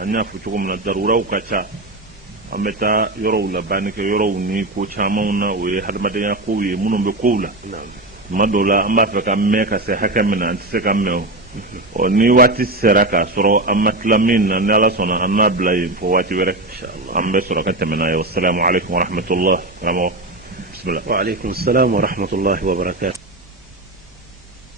anya fu cogo mun daruraw ka ca ameta yoro la banike yoro ni ko chama na o ye hadmadenya ko ye munun be ko la madola amba fe ka me ka se hakamina ant se ka me o ni wati sera ka soro amatlamin na nala sona anna blay fo wati were inshallah ambe soro ka tamana ya assalamu alaykum wa rahmatullah bismillah wa alaykum assalam wa rahmatullahi wa barakatuh.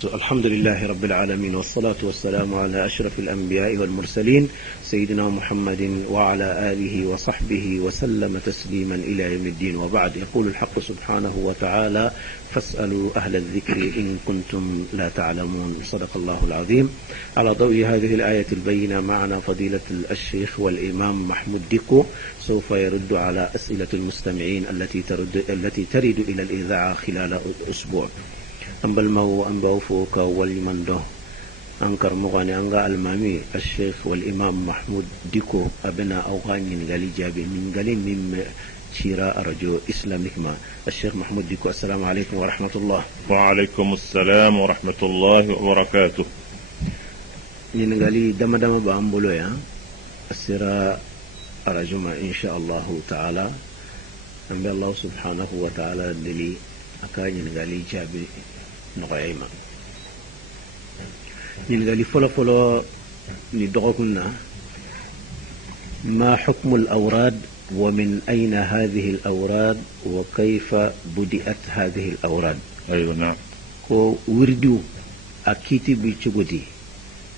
الحمد لله رب العالمين والصلاة والسلام على أشرف الأنبياء والمرسلين سيدنا محمد وعلى آله وصحبه وسلم تسليما إلى يوم الدين وبعد. يقول الحق سبحانه وتعالى فاسألوا أهل الذكر إن كنتم لا تعلمون. صدق الله العظيم. على ضوء هذه الآية البينة معنا فضيلة الشيخ والإمام محمود ديكو سوف يرد على أسئلة المستمعين التي ترد إلى الإذاعة خلال أسبوع. أنبل مو أنبو فوك والمن ده أنكر مغاني أنغا المامي الشيخ والإمام محمود ديكو أبنا أوغاني نغالي جابي من غالي من شيراء رجو إسلامك ما الشيخ محمود ديكو السلام عليكم ورحمة الله. وعليكم السلام ورحمة الله وبركاته. نغالي دم دم بأمبولو يا السراء رجما إن شاء الله تعالى أنبي الله سبحانه وتعالى للي أكاني نغالي جابي نغايما نلغالي فلا فلا ندغكنا ما حكم الأوراد ومن أين هذه الأوراد وكيف بدأت هذه الأوراد. أيوة نعم. كو وردو أكيتي بيتشغدي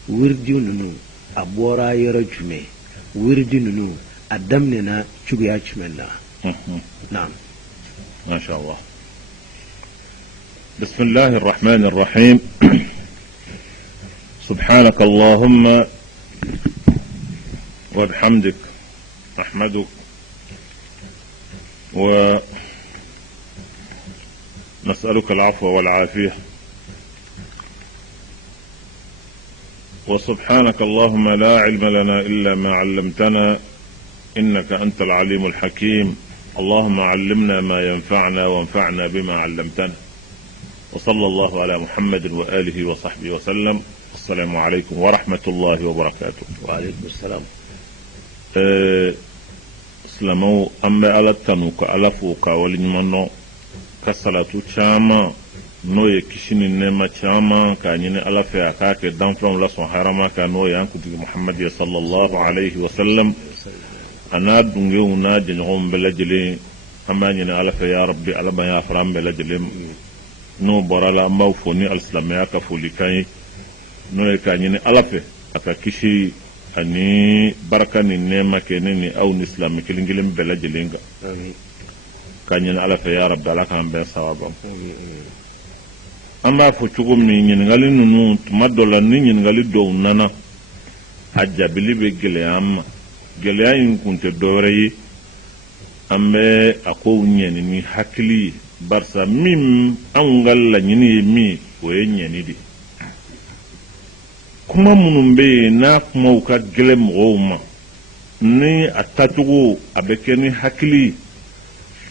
وردو ننو أبورا يرجمي وردو ننو أدمننا تشغياتشمنا. نعم ما شاء الله. بسم الله الرحمن الرحيم. سبحانك اللهم وبحمدك أحمدك ونسألك العفو والعافية وسبحانك اللهم لا علم لنا إلا ما علمتنا إنك أنت العليم الحكيم. اللهم علمنا ما ينفعنا وانفعنا بما علمتنا وصلى الله على محمد وآله وصحبه وسلم. السلام عليكم ورحمة الله وبركاته. وعليكم السلام. سلامو أمبي على تنوك على فوكا ولنمانو كسلاتو چاما نو يكشيني نما چاما كانيني على فيها كاك دانفرام لسو حرما كانو يانكو محمد صلى الله عليه وسلم أنا دونجو ناجي نغم بلجلي أمانيني على فيها يا ربي على ما يافرام بلجلي no borala mawfoni alislameya ka foli kan ye n'o ye k'a ɲini ala fɛ a ka kisi ani baraka ni nɛɛma kɛ ne ni aw ni silamɛ kelen kelen bɛɛ lajɛlen kan k'a ɲini ala fɛ ya rabbi ala k'an bɛɛ sababa. an b'a fɔ cogo min ɲininkali ninnu tuma dɔ la ni ɲininkali dɔw nana a jaabili bɛ gɛlɛya an ma gɛlɛya in kun tɛ dɔwɛrɛ ye an bɛ a kow ɲɛni ni hakili ye barisa min anw ka laɲini ye min o ye ɲɛni de kuma minnu bɛ yen n'a kumaw ka gɛlɛn mɔgɔw ma ni a tacogo a bɛ kɛ ni hakili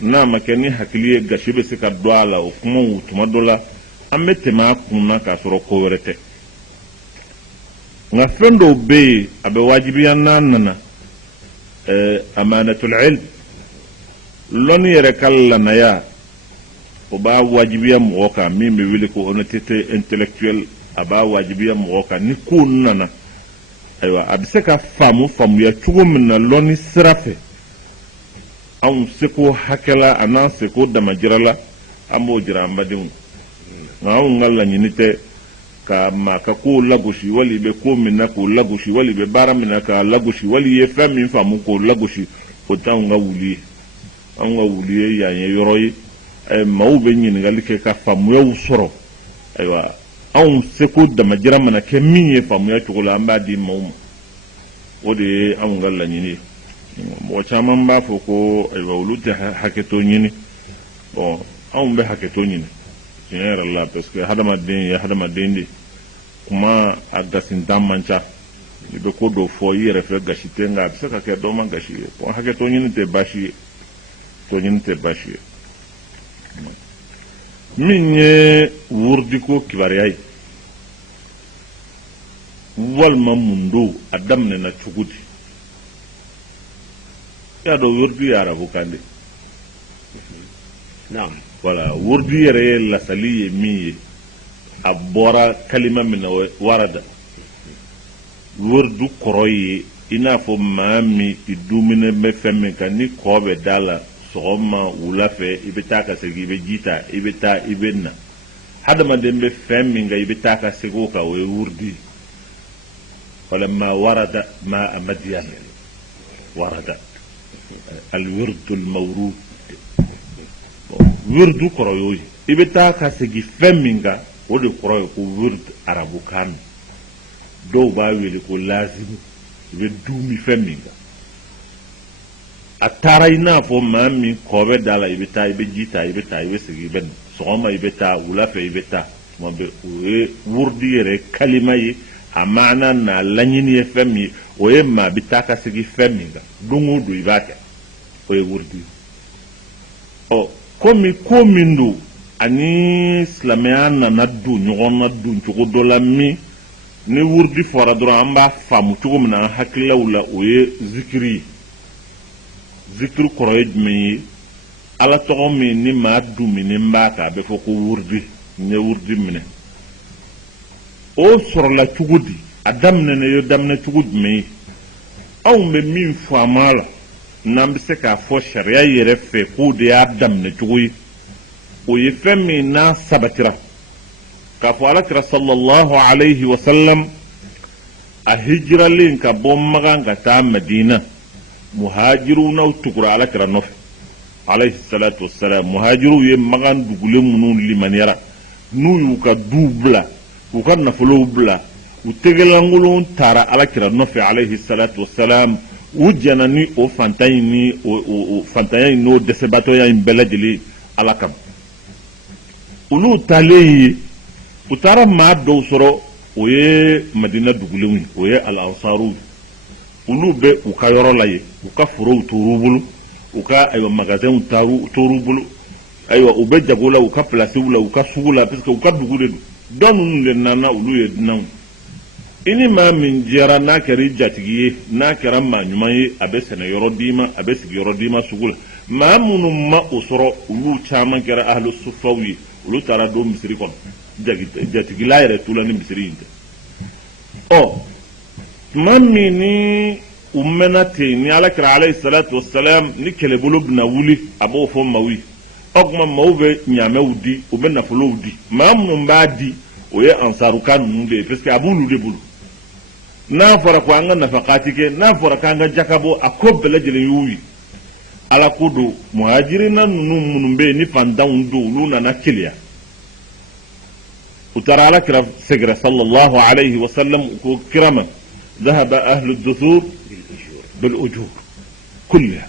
n'a ma kɛ ni hakili ye gasi bɛ se ka don a la o kumaw tuma dɔ la an bɛ tɛmɛ a kun na k'a sɔrɔ ko wɛrɛ tɛ nka fɛn dɔw bɛ yen a bɛ wajibiya n'a nana amanatul ilm lɔnni yɛrɛ ka lanaya o b'a wajibiya mɔgɔ kan min bɛ wele ko honnêteté intellectuelle a b'a wajibiya mɔgɔ kan ni ko nana ayiwa a bɛ se ka faamuya cogo min na lɔnni sira fɛ anw seko hakɛ la a n'an seko damajira la an b'o jira an badenw nka anw ka laɲini tɛ ka maa ka kow lagosi wali bɛ ko min na k'o lagosi wali bɛ baara min na k'a lagosi wali ye fɛn min faamu k'o lagosi o tɛ anw ka wuli ye anw ka wuli ye yan ye yɔrɔ ye maaw bɛ ɲininkali kɛ ka faamuyaw sɔrɔ ayiwa anw seko damajira mana kɛ min ye faamuya cogo la an b'a di maaw ma o de ye anw ka laɲini ye mɔgɔ caman b'a fɔ ko ayiwa olu tɛ hakɛto ɲini bon anw bɛ hakɛto ɲini tiɲɛ yɛrɛ la parce que hadamaden ye hadamaden de kuma a gasintan man ca i bɛ ko dɔ fɔ i yɛrɛ fɛ gasi tɛ nka a bɛ se ka kɛ dɔ ma gasi ye bon hakɛto ɲini tɛ baasi ye to ɲini tɛ baasi ye min ye wurdiko kibaruya ye walima mun don a daminɛna cogo di ya do wurdi arabu kande naam wala wurdi yere la saliye mi abora kalima min warada wurdu koroyi ina fo mami idumine me femme kan ni ko be dala sogoma wula fe ibeta ka segi ibe jita ibeta ibenna hadama dembe femme nga ibeta ka sego ka we wurdi ولما ورد ماء مدين ورد الورد المورود ورد كروي إبتا كاسجي فمينغا ودي كروي كو ورد عربو كان دو باوي كو لازم يدومي فمينغا أتارينا فو مامي كوبي دالا إبتا إبجيتا إبتا إبسجي بن سوما إبتا ولا في إبتا مبي وردي يري كلمة amana na lanyini femi oye ma bitaka sigi femi ga dungu du ibake oye wurdi o komi ndu ani islamiyana na du nyogon na du nchugo dola mi ni wurdi fora dura amba famu chugo mna hakila ula oye zikri koroye mi ala togo mi ni ma du mi ni mbaka be foko wurdi nye wurdi mine o soro la cugudi a damne ne yo damne cugudi me aw me min famala nan bi se ka fo sharia yere fe ko de ya damne cugui o ye femi na sabatira ka fo ala kira sallallahu alayhi wa sallam a hijra lin ka bom maganga ta madina muhajiruna utukura ala kira nof alayhi salatu wassalam muhajiru ye magan dugule munun limaniyara nu yu ka dubla ukan nafolo bla utegelangulun tara alakira nofe alayhi salatu wassalam ujana ni o fantayi ni o fantayi no desebato ya imbelajili alakam ulu taleyi utara ma do soro oye madina dugulewi oye al ansaru ulu be ukayoro laye uka furo turubulu uka ayo magasin turubulu ayo ube jagola uka place ula uka sugula parce que uka dugule donu le nana ulu ye dinan ini ma min jera na kari jatigiye na kara ma nyuma ye abe sene yoro dima abe sigi yoro dima sugula ma munu ma usoro ulu chama kara ahlu sufawi ulu tara do misiri kon jatigila yere tulani misiri inte o mami ni ummena te ni ala kara alayhi salatu wassalam ni kele bulu bna wuli abo fo mawi ogma mawbe nyame wudi ube na folo wudi mamu mbadi oye ansaru kanu nunde parce que abulu de bulu na fara ko anga nafaqati ke na fara kanga jakabo akobele jele yuwi ala kudu muhajirina nunu munumbe ni fandan ndo luna na kilia utara ala kira segre sallallahu alayhi wa sallam ko kirama ذهب أهل الدثور بالأجور كلها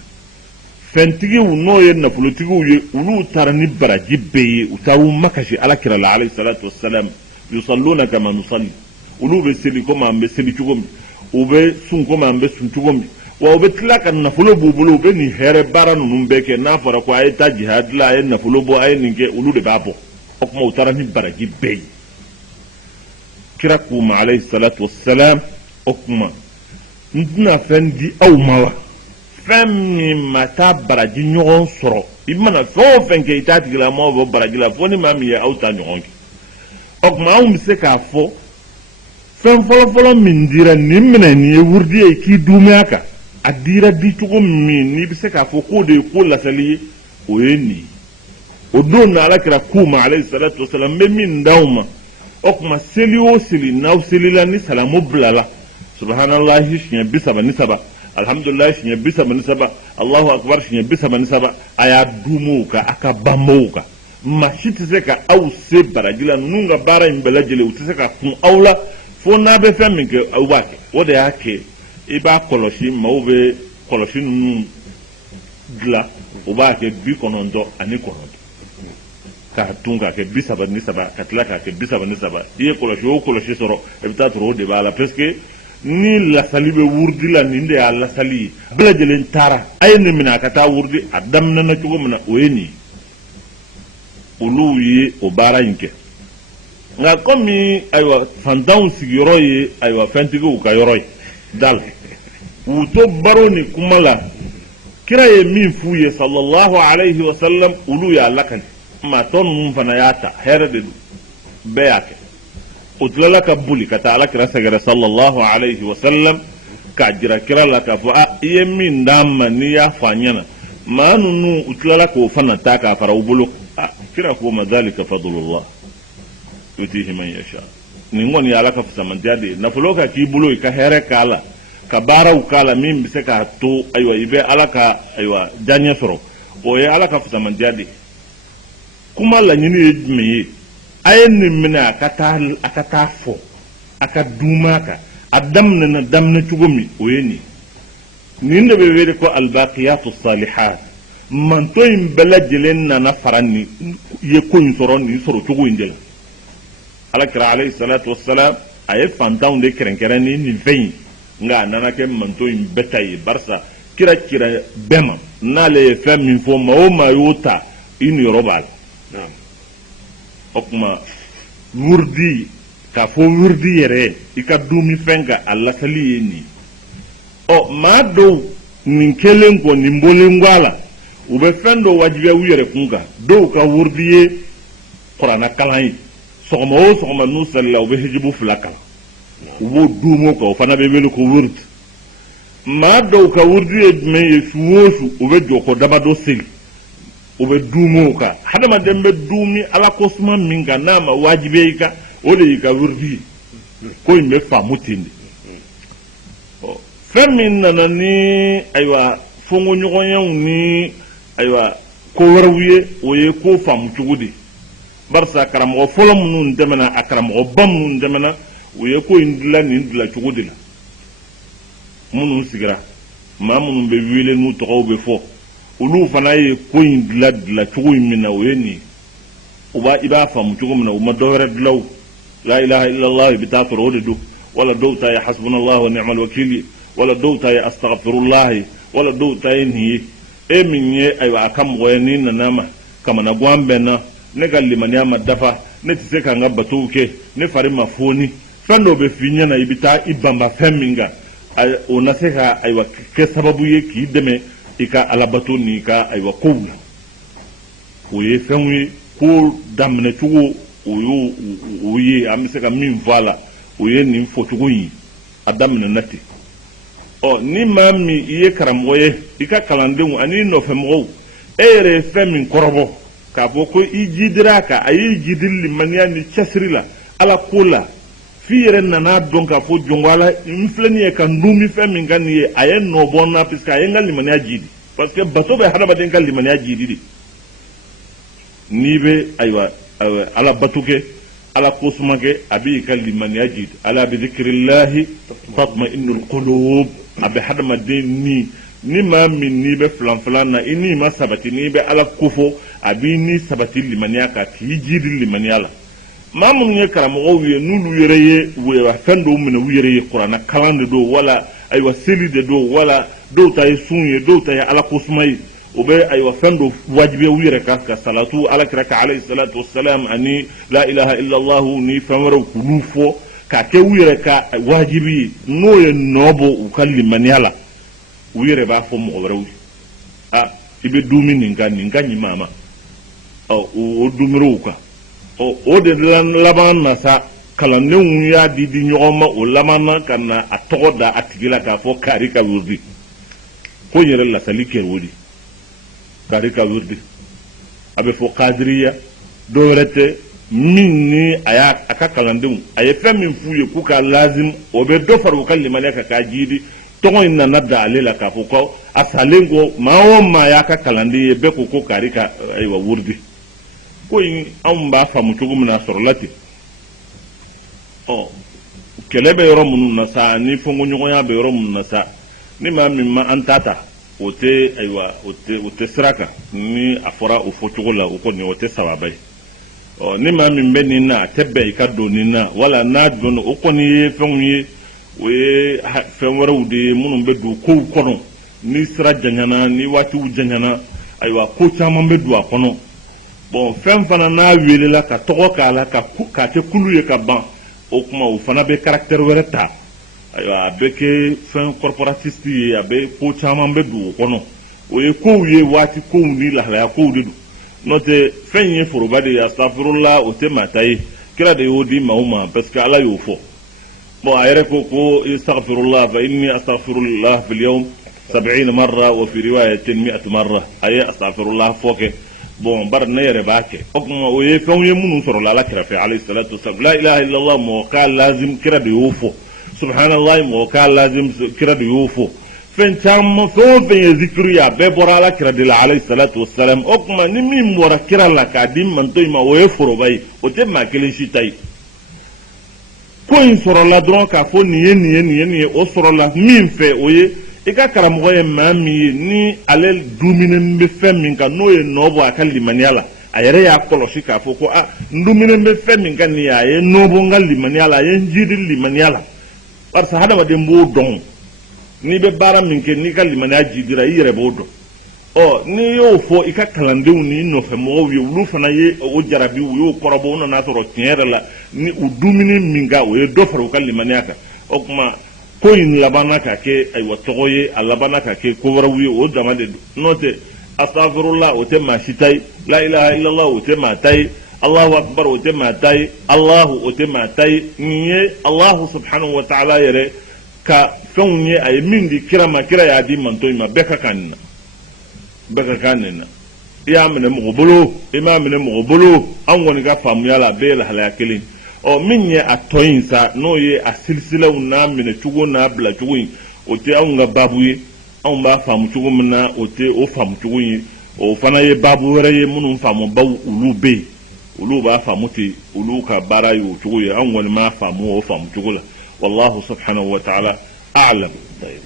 fentigi no ye nafolotigiw ye ulu tara ni baraji bɛɛ ye u taru makashi alakira la alayhi salatu wassalam yusalluna kama nusalli ulu bɛ seli komi an bɛ seli cogo min u bɛ sun komi an bɛ sun cogo min wa u bɛ tila ka nafolo b'u bolo u bɛ nin hɛrɛ baara ninnu bɛɛ kɛ n'a fɔra ko a ye taa jihad la a ye nafolo bɔ a ye nin kɛ olu de b'a bɔ o kuma u taara ni baraji bɛɛ ye kira k'u ma alayhi salatu wassalam o kuma n tɛna fɛn di aw ma wa fɛn min ma taa baraji ɲɔgɔn sɔrɔ i mana fɛn o fɛn kɛ i t'a tigila maaw bɔ baraji la fo ni maa min ye aw ta ɲɔgɔn kɛ o tuma anw bɛ se k'a fɔ fɛn fɔlɔfɔlɔ min dira nin minɛ nin ye wurudi ye k'i dumaya kan a dira di cogo min n'i bɛ se k'a fɔ k'o de ye ko lasali ye o ye nin ye o don na ala kɛra k'u ma alayhi salatu wasalam n bɛ min d'aw ma o tuma seli o seli n'aw selila ni salamu bilala subhanallahi siɲɛ 37 alhamdulillah siɲɛ 37 allahu akbar siɲɛ 37 a y'a dumo ka a ka banbaw kan maa si tɛ se ka aw se baraji la ninnu ka baara in bɛɛ lajɛlen u tɛ se ka kun aw la fo n'a bɛ fɛn min kɛ aw b'a kɛ o de y'a kɛ i b'a kɔlɔsi maaw bɛ kɔlɔsi ninnu dilan u b'a kɛ 99 k'a tun k'a kɛ 33 ka tila k'a kɛ 33 i ye kɔlɔsi o kɔlɔsi sɔrɔ i bɛ taa sɔrɔ o de b'a la parce que ni lasali bɛ wurdi la nin de y'a lasali ye bɛɛ lajɛlen taara a ye nin minɛ a ka taa wurdi a daminɛna cogo min na o ye nin ye olu ye o baara in kɛ nka komi ayiwa fantanw sigiyɔrɔ ye ayiwa fɛntigiw ka yɔrɔ ye da la u to baro ni kuma la kira ye min f'u ye sallallahu alayhi wa sallam ulu y'a lakali ma tɔ ninnu fana y'a ta hɛrɛ de don bɛɛ y'a kɛ o tilala ka boli ka taa ala kira sɛgɛrɛ sallallahu alayhi wa sallam k'a jira kira la k'a fɔ i ye min d'an ma n'i y'a fɔ an ɲɛna maa ninnu u tilala k'o fana ta k'a fara u bolo kira ko ma dhalika fadlullah yutihi man yasha nin kɔni ye ala ka fusamantiya de ye nafolo ka k'i bolo i ka hɛrɛ k'a la ka baaraw k'a la min bɛ se k'a to ayiwa i bɛ ala ka ayiwa diyaɲɛ sɔrɔ o ye ala ka fusamantiya de ye kuma laɲini ye jumɛn ye a ye nin minɛ a ka taa fɔ a ka duuma kan a daminɛna daminɛ cogo min o ye nin de bɛ wele ko albaqiyatu salihat manto in bɛɛ lajɛlen nana fara nin ye ko in sɔrɔ nin sɔrɔ cogo in de la alakira alayhi salatu wassalam a ye fantanw de kɛrɛnkɛrɛn ni nin fɛn in nka a nana kɛ manto in bɛɛ ta ye barisa kira bɛɛ ma n'ale ye fɛn min fɔ maa o maa y'o ta i niyɔrɔ b'a la o tuma wurdi k'a fɔ wurdi yɛrɛ i ka dumuni fɛn kan a lasali ye nin maa dɔw nin kelen kɔ nin bɔlen kɔ a la u bɛ fɛn dɔ wajibiya u yɛrɛ kun kan dɔw ka wurdi ye kuranna kalan ye sɔgɔma o sɔgɔma n'u salila u bɛ hijibu 2 kalan u b'o duumo kan o fana bɛ wele ko wurdi maa dɔw ka wurdi ye jumɛn ye su o su u bɛ jɔ ko dabadɔ seli u bɛ duumo kan hadamaden bɛ duumi ala ko suma min kan n'a ma wajibiya i kan o de y'i ka wurdi ye ko in bɛ faamu ten de fɛn min nana ni ayiwa fɔnkɔɲɔgɔnyaw ni ayiwa ko wɛrɛw ye o ye ko faamu cogo de barisa karamɔgɔ fɔlɔ minnu tɛmɛna a karamɔgɔba minnu tɛmɛna u ye ko in dilan nin dilan cogo de la minnu sigira maa minnu bɛ wele n'u tɔgɔw bɛ fɔ olu fana ye ko in dilan cogo in min na o ye nin i b'a faamu cogo min na u ma dɔ wɛrɛ dilan la ilaha illallah i bɛ taa sɔrɔ o de don wala dɔw ta ye hasbunallah wa ni'mal wakil ye wala dɔw ta ye astaghfirullah ye wala dɔw ta ye nin ye e min ye ayiwa a ka mɔgɔ ye ni nana ma kamana gan bɛn na ne ka limaniya ma dafa ne tɛ se k'an ka batow kɛ ne fari ma foni fɛn dɔw bɛ f'i ɲɛna i bɛ taa i banba fɛn min kan o na se ka ayiwa kɛ sababu ye k'i dɛmɛ i ka alabato ni ka ayiwa kow la o ye fɛnw ye ko daminɛ cogo o ye an bɛ se ka min fɔ a la o ye nin fɔcogo in ye a daminɛna ten ni maa min i ye karamɔgɔ ye i ka kalandenw ani nɔfɛmɔgɔw e yɛrɛ ye fɛn min kɔrɔbɔ k'a fɔ ko i jidira a kan a y'i jidi limaniya ni cɛsiri la ala ko la f'i yɛrɛ nana dɔn k'a fɔ jɔnko ala n filɛ nin ye ka n dun fɛn min ka nin ye a ye nɔ bɔ n na puisque a ye n ka limaniya jidi parce que bato bɛ hadamaden ka limaniya jidi de n'i bɛ ayiwa ala bato kɛ ala ko suma kɛ a b'i ka limaniya jidi ala bi dhikrillahi tatma'innul qulub a bɛ hadamaden ni maa min n'i bɛ filanfilan na i n'i ma sabati n'i bɛ ala ko fɔ a b'i ni sabati limaniya kan k'i jidi limaniya la maa minnu ye karamɔgɔw ye n'olu yɛrɛ ye fɛn dɔw minɛ u yɛrɛ ye kuranna kalan de don wala ayiwa seli de don wala dɔw ta ye sun ye dɔw ta ye ala ko suma ye o bɛ ayiwa fɛn dɔ wajibiya u yɛrɛ kan ka salatu alakira ka alayhi salatu wassalam ani la ilaha illallah ni fɛn wɛrɛw k'olu fɔ k'a kɛ u yɛrɛ ka wajibi ye n'o ye nɔ bɔ u ka limaniya la u yɛrɛ b'a fɔ mɔgɔ wɛrɛw ye i bɛ dumuni nin ka ɲi maa ma o dumirow kan o de laban na sa kalandenw y'a di ɲɔgɔn ma o laban na ka na a tɔgɔ da a tigi la k'a fɔ kaari ka wurdi ko n yɛrɛ lasali kɛ o de kaari ka wurdi a bɛ fɔ kadiriya dɔ wɛrɛ tɛ min ni a ka kalandenw a ye fɛn min f'u ye k'u ka lazim o bɛ dɔ fara u ka limaniya kan k'a jidi tɔgɔ in nana da ale la k'a fɔ ko a salen ko maa o maa y'a ka kalanden ye bɛɛ ko kaari ka ayiwa wurdi ko in anw b'a faamu cogo min na a sɔrɔla ten kɛlɛ bɛ yɔrɔ minnu na sa ni fɔnkɔɲɔgɔnya bɛ yɔrɔ minnu na sa ni maa min ma an ta o tɛ sira kan ni a fɔra o fɔcogo la o kɔni o tɛ sababa ye ni maa min bɛ nin na a tɛ bɛn i ka don nin na wala n'a donna o kɔni ye fɛnw ye o ye fɛn wɛrɛw de ye minnu bɛ don kow kɔnɔ ni sira janyana ni waatiw janyana ayiwa ko caman bɛ don a kɔnɔ fɛn fana n'a welela ka tɔgɔ k'a la k'a kɛ kulu ye ka ban o kuma o fana bɛ caractère wɛrɛ ta ayiwa a bɛ kɛ fɛn corporatiste ye a bɛ ko caman bɛ don o kɔnɔ o ye kow ye waati kow ni lahalaya kow de don n'o tɛ fɛn ye foroba de ye astafirullah o tɛ maa ta ye kira de y'o di maaw ma parce que ala y'o fɔ bon a yɛrɛ ko astaghfirullah fa inni astaghfirullah fil yawm 70 marra wa fi riwayatin 100 marra a ye astaghfirullah fɔ kɛ bon bari ne yɛrɛ b'a kɛ o kuma o ye fɛnw ye minnu sɔrɔla ala kɛrɛfɛ alayhi salatu wasalam la ilaha illallah mɔgɔ k'a lazim kira de y'o fɔ subhanallah mɔgɔ k'a lazim kira de y'o fɔ fɛn caman fɛn o fɛn ye zikiri ye a bɛɛ bɔra ala kira de la alayhi salatu wasalam o kuma ni min bɔra kira la k'a di manto in ma o ye foroba ye o tɛ maa kelen si ta ye ko in sɔrɔla dɔrɔn k'a fɔ nin ye o sɔrɔla min fɛ o ye i ka karamɔgɔ ye maa min ye ni ale duminen bɛ fɛn min kan n'o ye nɔ bɔ a ka limaniya la a yɛrɛ y'a kɔlɔsi k'a fɔ ko n duminen bɛ fɛn min kan nin ye a ye nɔ bɔ n ka limaniya la a ye n jidi limaniya la barisa hadamaden b'o dɔn n'i bɛ baara min kɛ n'i ka limaniya jidira i yɛrɛ b'o dɔn n'i y'o fɔ i ka kalandenw ni nɔfɛmɔgɔw ye olu fana ye o jarabi u y'o kɔrɔbɔ u nana sɔrɔ tiɲɛ yɛrɛ la ni u dumuni min kan o ye dɔ fara u ka limaniya kan o kuma ko in labanna ka kɛ ayiwa tɔgɔ ye a labanna ka kɛ ko wɛrɛw ye o dama de don n'o tɛ astafirullah o tɛ maa si ta ye la ilaha illallah o tɛ maa ta ye allahu akbar o tɛ maa ta ye allahu o tɛ maa ta ye nin ye allahu subhanahu wa ta'ala yɛrɛ ka fɛnw ye a ye min di kira ma kira y'a di manto in ma bɛɛ ka kan nin na bɛɛ ka kan nin na i y'a minɛ mɔgɔ bolo i m'a minɛ mɔgɔ bolo an kɔni ka faamuya la a bɛɛ ye lahalaya kelen min ye a tɔ in sa n'o ye a silisilaw n'a minɛ cogo n'a bila cogo in o tɛ anw ka baabu ye anw b'a faamu cogo min na o tɛ o faamu cogo in ye o fana ye baabu wɛrɛ ye minnu faamubaw olu bɛ yen olu b'a faamu ten olu ka baara ye o cogo ye anw kɔni m'a faamu o faamu cogo la wallahu subhanahu wa ta'ala a'lam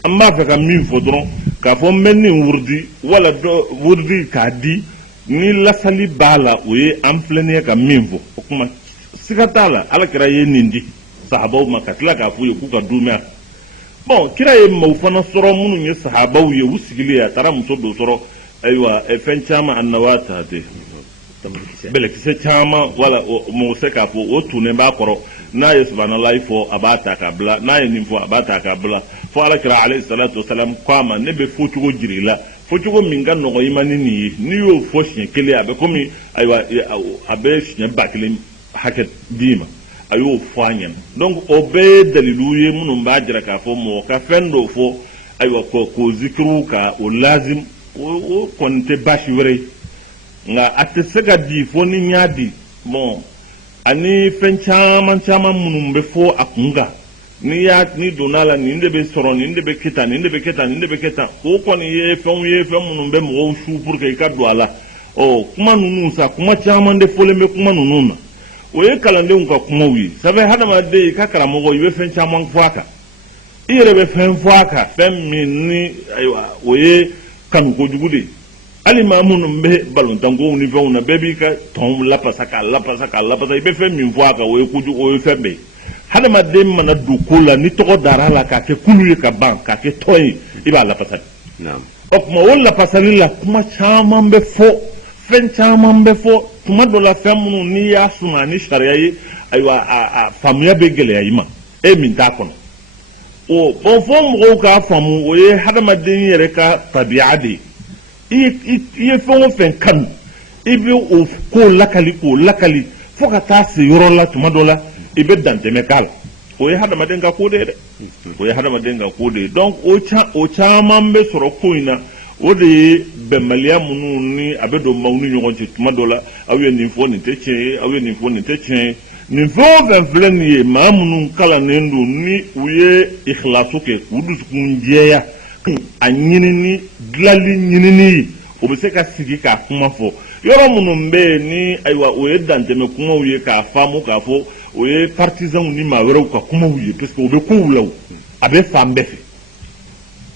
an b'a fɛ ka min fɔ dɔrɔn k'a fɔ n bɛ nin wurudi wala wurudi k'a di ni lasali b'a la o ye an filɛnen ka min fɔ o kuma siga t'a la ala kira ye nin di sahabaw ma ka tila k'a fɔ ye k'u ka dumɛn bon kira ye maaw fana sɔrɔ minnu ye sahabaw ye u sigilen a taara muso dɔ sɔrɔ ayiwa fɛn caman a nawa ta ten bɛlɛkisɛ caman wala mɔgɔ se k'a fɔ o tunnen b'a kɔrɔ n'a ye subhanalahi fɔ a b'a ta k'a bila n'a ye nin fɔ a b'a ta k'a bila fɔ ala kira alayhi salatu wasalam k'a ma ne bɛ fɔcogo jira i la fɔcogo min ka nɔgɔ i ma ni nin ye n'i y'o fɔ siɲɛ kelen a bɛ komi ayiwa a bɛ siɲɛ 1000 hakɛ d'i ma a y'o fɔ an ɲɛna donc o bɛɛ ye dalilu ye minnu b'a jira k'a fɔ mɔgɔ ka fɛn dɔ fɔ ayiwa k'o zikiru ka o lazim o kɔni tɛ baasi wɛrɛ ye nka a tɛ se ka di fo ni n y'a di bon ani fɛn caman minnu bɛ fɔ a kun kan ni donna la nin de bɛ sɔrɔ nin de bɛ kɛ tan nin de bɛ kɛ tan nin de bɛ kɛ tan o kɔni ye fɛn minnu bɛ mɔgɔw su pour que i ka don a la kuma ninnu sa kuma caman de fɔlen bɛ kuma ninnu na o ye kalandenw ka kumaw ye sabu hadamaden i ka karamɔgɔ i bɛ fɛn caman fɔ a kan i yɛrɛ bɛ fɛn fɔ a kan fɛn min ni ayiwa o ye kanu kojugu de ye hali maa minnu bɛ balontankow ni fɛnw na bɛɛ b'i ka tɔn lapasa k'a lapasa i bɛ fɛn min fɔ a kan o ye kojugu o ye fɛn bɛɛ ye hadamaden mana don ko la ni tɔgɔ dara la k'a kɛ kulu ye ka ban k'a kɛ tɔn ye i b'a lapasa o tuma o lapasali la kuma caman bɛ fɔ fɛn caman bɛ fɔ tuma dɔ la fɛn minnu n'i y'a suma ni sariya ye ayiwa a faamuya bɛ gɛlɛya i ma e min t'a kɔnɔ fɔ mɔgɔw k'a faamu o ye hadamaden yɛrɛ ka tabiya de ye i ye fɛn o fɛn kanu i bɛ o k'o lakali fo ka taa se yɔrɔ la tuma dɔ la i bɛ dantɛmɛ k'a la o ye hadamaden ka ko de ye dɛ o ye hadamaden ka ko de ye donc o caman bɛ sɔrɔ ko in na o de ye bɛnbaliya minnu ni a bɛ don maaw ni ɲɔgɔn cɛ tuma dɔ la aw ye nin fɔ nin tɛ tiɲɛ ye aw ye nin fɔ nin tɛ tiɲɛ ye nin fɛn o fɛn filɛ nin ye maa minnu kalannen don ni u ye ikhlasu kɛ k'u dusukun jɛya a ɲinini dilali ɲinini ye o bɛ se ka sigi k'a kuma fɔ yɔrɔ minnu bɛ yen ni ayiwa o ye dantɛmɛ kumaw ye k'a faamu k'a fɔ o ye partisans ni maa wɛrɛw ka kumaw ye parce que o bɛ kow la o a bɛ fan bɛɛ fɛ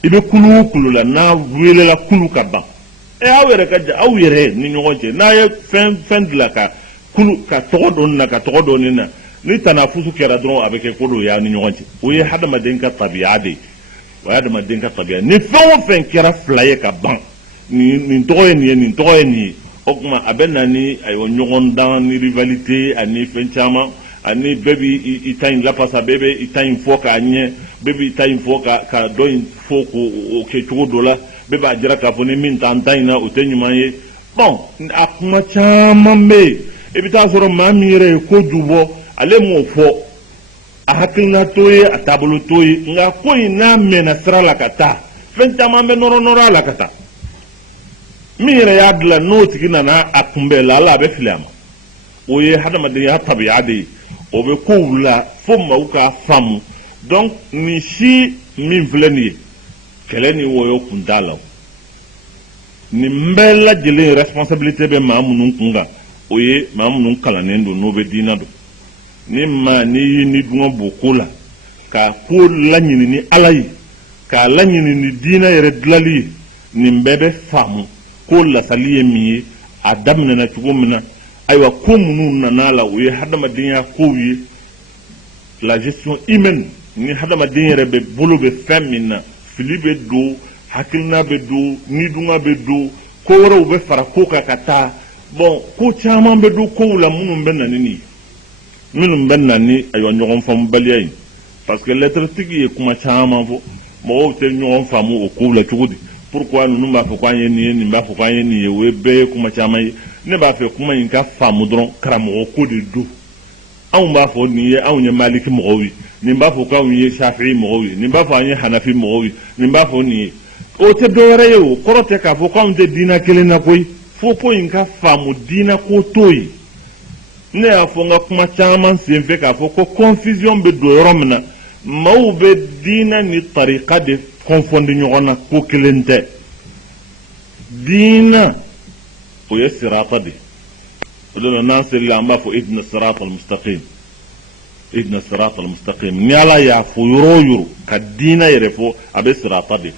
i bɛ kulu o kulu la n'a welela kulu ka ban aw yɛrɛ ka aw yɛrɛ ni ɲɔgɔn cɛ n'a ye fɛn dilan ka tɔgɔ dɔ nin na ka tɔgɔ dɔ nin na ni tanafusu kɛra dɔrɔn a bɛ kɛ ko dɔ y'a ni ɲɔgɔn cɛ o ye hadamaden ka tabiya de ye o ye hadamaden ka tabiya ni fɛn o fɛn kɛra fila ye ka ban nin tɔgɔ ye nin ye nin tɔgɔ ye nin ye o tuma a bɛ na ni ayiwa ɲɔgɔn dan ni rivalité ani fɛn caman ani bebi itain la pasa bebe itain foka anye bebi itain foka ka doin foko o ke chodola beba jira ka foni min tantaina o tenyumaye bon akuma chama me ebita soro mamire ko jubo ale mo fo a hakilina toye a tabolo toye nga ko ina mena sira la kata fentama me noro la kata mire ya dla notiki nana akumbe la be filama oye hadama de ya tabi'a de o be ko wula fo mawuka famu donc ni si min vleni keleni woyo kundala ni mbela jele responsabilité be mamunun kunga oye mamunun kalanendo no be dina do ni ma ni dunga bokula ka ko lanyini ni alayi ka lanyini ni dina yere dlali ni mbebe famu ko la saliye mi adam na tugumna aywa ko munun nanala oye hadama dinya ko wi la gestion humaine ni hadama dinya rebe bolo be femina filibe do hakilna be do ni dunga be do ko woro be fara ko kata bon ko chama be do ko la munun benna ni minum benna ni ayo nyogon fam baliyayi parce que lettre tigi e kuma chama fo mo te nyogon famu o ko la chugudi pourquoi nous m'a fait kwanye ni m'a fait kwanye ni we be kuma chama ne ba fe kuma yin ka famu dron kramo ko de do aw m'a fo ni aw nya maliki mo wi ni m'a fo ka wi shafi'i mo wi ni m'a fo anya hanafi mo wi ni m'a fo ni o te do re yo korote ka fo ka de dina kelena koy fo po yin ka famu dina ko toyi ne a fo nga kuma chama sen fe ka fo ko confusion be do yoromna maw be dina ni tariqa de confondu ñogona ko kelente dina o yasirata de ودنا الناس اللي عم بافو ابن الصراط المستقيم ابن الصراط المستقيم نيالا يعفو يرو كدينا يرفو ابي الصراط دي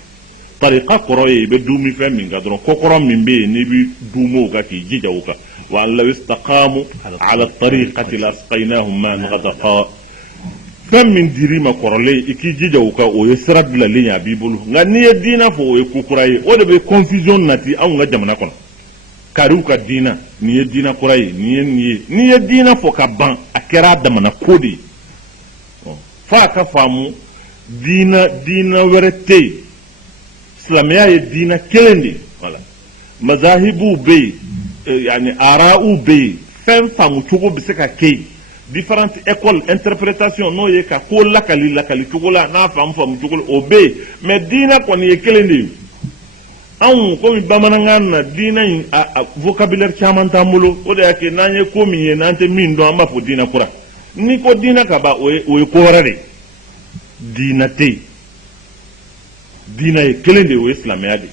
طريقه قروي بدومي فمن قدرون كوكرم من بي نبي دومو كي جيجاوكا وان لو استقاموا على الطريقه لاسقيناهم ماء غدقا فمن ديريما قرلي اكي جيجاوكا او يسرد لليا بيبولو غني دينا فو كوكراي او دبي كونفيزيون ناتي او غجمنا كون karuka dina ni dina kurai ni dina fo ka ban akera damana kodi fa ka famu dina werete islamia ye dina kelendi wala mazahibu be yani ara'u be fem famu chugo biseka kei different école interprétation no ye ka ko lakali chugola na famu chugola obe mais dina ko ni kelendi an komi bamanangan na dina in a vocabulaire caman tambulo o de yake nanye komi ye nante min do amba fo dina kura ni ko dina ka ba o ye ko warade dina te dina ye kelende o islamiyade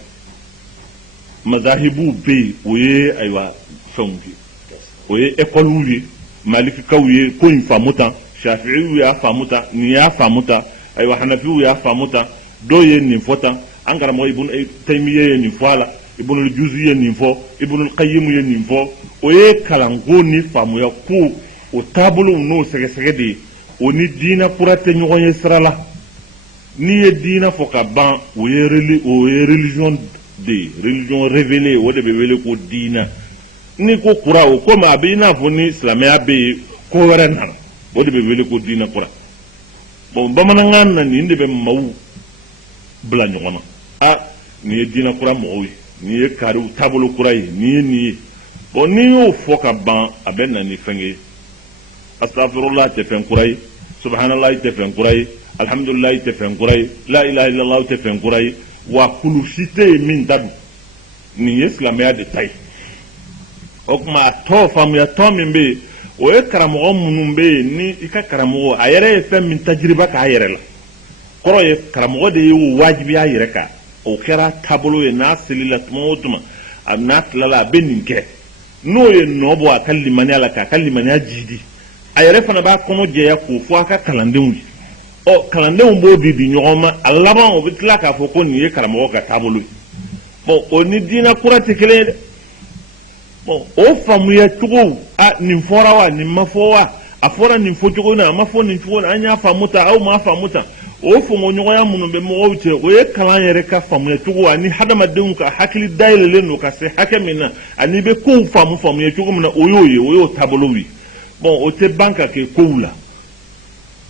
mazahibu be o ye aywa fongi o ye école wuye maliki kawye ko in famuta shafi'i ya famuta ni ya famuta aywa hanafi ya famuta do ye ni fota angara mo ibn taymiye ni foala ibn al-juziyya ni fo ibn al-qayyim ni fo o ye kalango ni famu ya ku o tabulu no sege de o ni dina purate nyoye srala ni ye dina fo ka ban o ye religion révélée o de be wele ko dina ni ko kura o ko ma be na fo ni islamia be ko wara nan o de be wele ko dina kura bon bamanangan na ni ndebe mawu bla nyona ni dina kura mowi ni karu tabulu kurai ni bon ni yo foka ban abenna ni fenge astaghfirullah te fen kurai subhanallah te fen kurai alhamdulillah te fen kurai la ilaha illallah te fen kurai wa kullu shite min dadu ni islamia de tay okma to fam ya to min be o e karamo munum be ni ika karamo ayere fem min tajriba ka ayere la koro ye karamo de yo wajibi ayere ka o kera tabolo ye na silila tuma amna tlala beninke no ye nobo akalli maniala ka kalli mania jidi ayere fana ba kono je ya ko fo aka kalandewu o kalandewu bo di nyoma allaba o bitla ka fo ko ni ye karamo ka tabolo bon o ni dina kurati kele bon o famu ya tugo a ni fora wa ni mafowa afora ni fojugo na mafo ni tugo anya famuta au ma famuta o fongo nyoya munu be mo wuce o ye kalan yere ka famu ya tugo ani hadama den ka hakili daile le no ka se hakemina ani be ko famu ya tugo muna oyo tabolo wi bon o tɛ ban ka kɛ kow la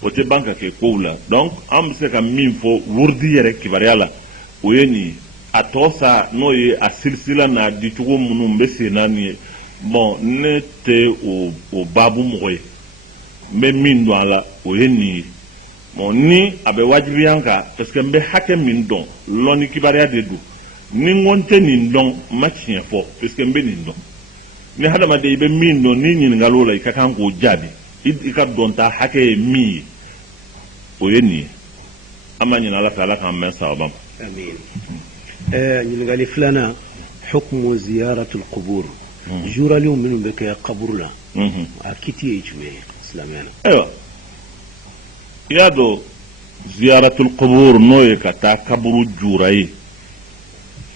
o tɛ ban ka kɛ kow la donc an bɛ se ka min fɔ wurudi yɛrɛ kibaruya la o ye nin ye a tɔ sa n'o ye a silisila n'a dicogo minnu bɛ sen na nin ye bon ne tɛ o baabu mɔgɔ ye n bɛ min dɔn a la o ye nin ye bon ni a bɛ wajibiya n kan parce que n bɛ hakɛ min dɔn lɔnni kibaruya de don ni n ko n tɛ nin dɔn n ma tiɲɛ fɔ parce que n bɛ nin dɔn ni hadamaden i bɛ min dɔn ni ɲininkali o la i ka kan k'o jaabi i ka dɔnta hakɛ ye min ye o ye nin ye an b'a ɲini ala fɛ ala k'an mɛn sababa ma. amiin. ɲininkali filanan hukumu ziyaratul qubur juralenw minnu bɛ kɛ kaburu la a kiti ye jumɛn ye silamɛya la. ayiwa i y'a dɔn ziyaratul qubur n'o ye ka taa kaburu jura ye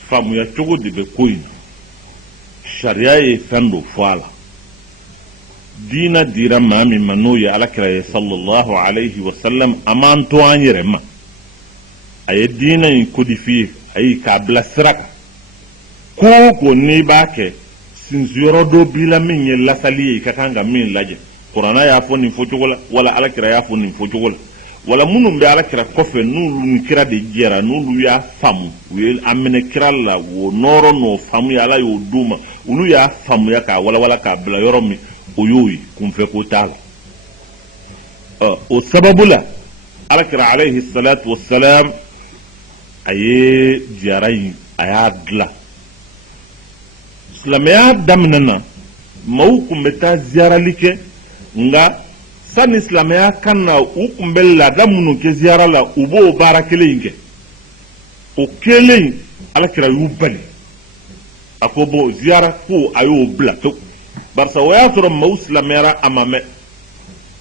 faamuya cogo de bɛ ko in na sariya ye fɛn dɔ fɔ a la diina dira maa min ma n'o ye alakira ye sallallahu alayhi wa sallam a m'an to an yɛrɛ ma a ye diina in codifié ayi k'a bila sira kan ko o ko n'i b'a kɛ sinziyɔrɔ dɔ b'i la min ye lasali ye i ka kan ka min lajɛ kuranna y'a fɔ nin fɔcogo la wala alakira y'a fɔ nin fɔcogo la wala minnu bɛ alakira kɔfɛ n'olu ni kira de jɛra n'olu y'a faamu u ye a minɛ kira la o nɔrɔ n'o faamuya ala y'o d'u ma olu y'a faamuya k'a walawala k'a bila yɔrɔ min o y'o ye kunfɛ ko t'a la o sababu la alakira alayhi salatu wassalam a ye ziyara in a y'a dilan silamɛya daminɛ na maaw tun bɛ taa ziyarali kɛ nka sani silamɛya kan na u tun bɛ laada minnu kɛ ziyara la u b'o baara kelen in kɛ o kelen alakira y'u bali a ko bon ziyara ko a y'o bila pewu barisa o y'a sɔrɔ maaw silamɛyara a ma mɛn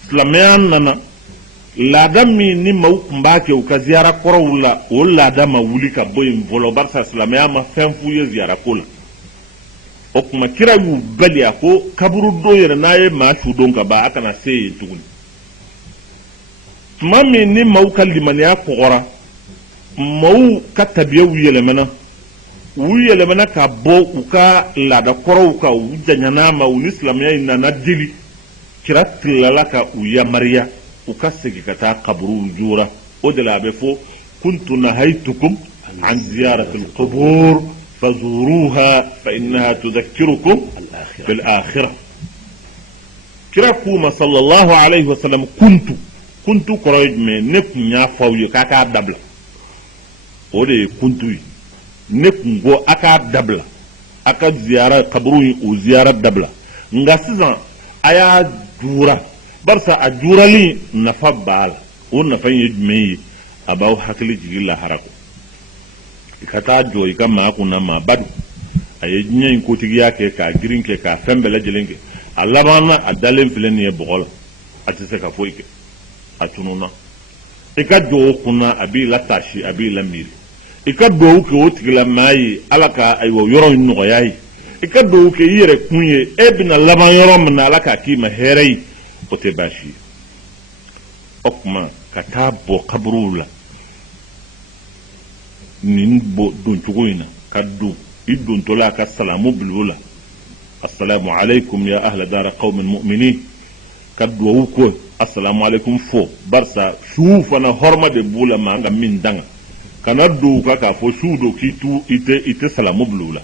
silamɛya nana laada min ni maaw tun b'a kɛ u ka ziyara kɔrɔw la o laada ma wuli ka bɔ yen fɔlɔ barisa silamɛya ma fɛn f'u ye ziyara ko la o tuma kira y'u bali a ko kaburu don yɛrɛ n'a ye maa su don ka ban a kana se yen tuguni tuma min ni maaw ka limaniya kɔgɔra maaw ka tabiyaw yɛlɛmana u yɛlɛmana ka bɔ u ka laada kɔrɔw kan u janyana ma u ni silamɛya in nana deli kira tilala ka u yamariya u ka segin ka taa kaburuw jura o de la a bɛ fɔ kuntu nahaytukum an ziyaratil qubur fazuruha fa innaha tudhakkirukum bil akhirah kira kuma sallallahu alayhi wa sallam kuntu kɔrɔ ye jumɛn ne kun y'a fɔ aw ye k'a k'a dabila o de ye kuntu ye ne kun ko a k'a dabila a ka ziyara kaburu in o ziyara dabila nka sisan a y'a jura barisa a jurali nafa b'a la o nafa in ye jumɛn ye a b'aw hakili jigin lahara kɔ i ka taa jɔ i ka maa kunna maa ba don a ye diɲɛ in kotigiya kɛ k'a girin kɛ k'a fɛn bɛɛ lajɛlen kɛ a laban na a dalen filɛ nin ye bɔgɔ la a tɛ se ka foyi kɛ a tununna i ka jɔ o kunna a b'i latasi a b'i lamiiri i ka duwawu kɛ o tigila maa ye ala ka ayiwa yɔrɔ in nɔgɔya ye i ka duwawu kɛ i yɛrɛ kun ye e bɛna laban yɔrɔ min na ala k'a k'i ma hɛrɛ ye o tɛ baasi ye o tuma ka taa bɔ kaburuw la nin don cogo in na ka don i dontɔla ka salamu bila o la assalamu alaikum ya ahla dara qawmin mu'minin ka duwawu ko assalamu alaikum fo barisa su fana hɔrɔma de b'u la maa ka min danga kana don ka k'a fɔ su do k'i tu i tɛ salamu bila o la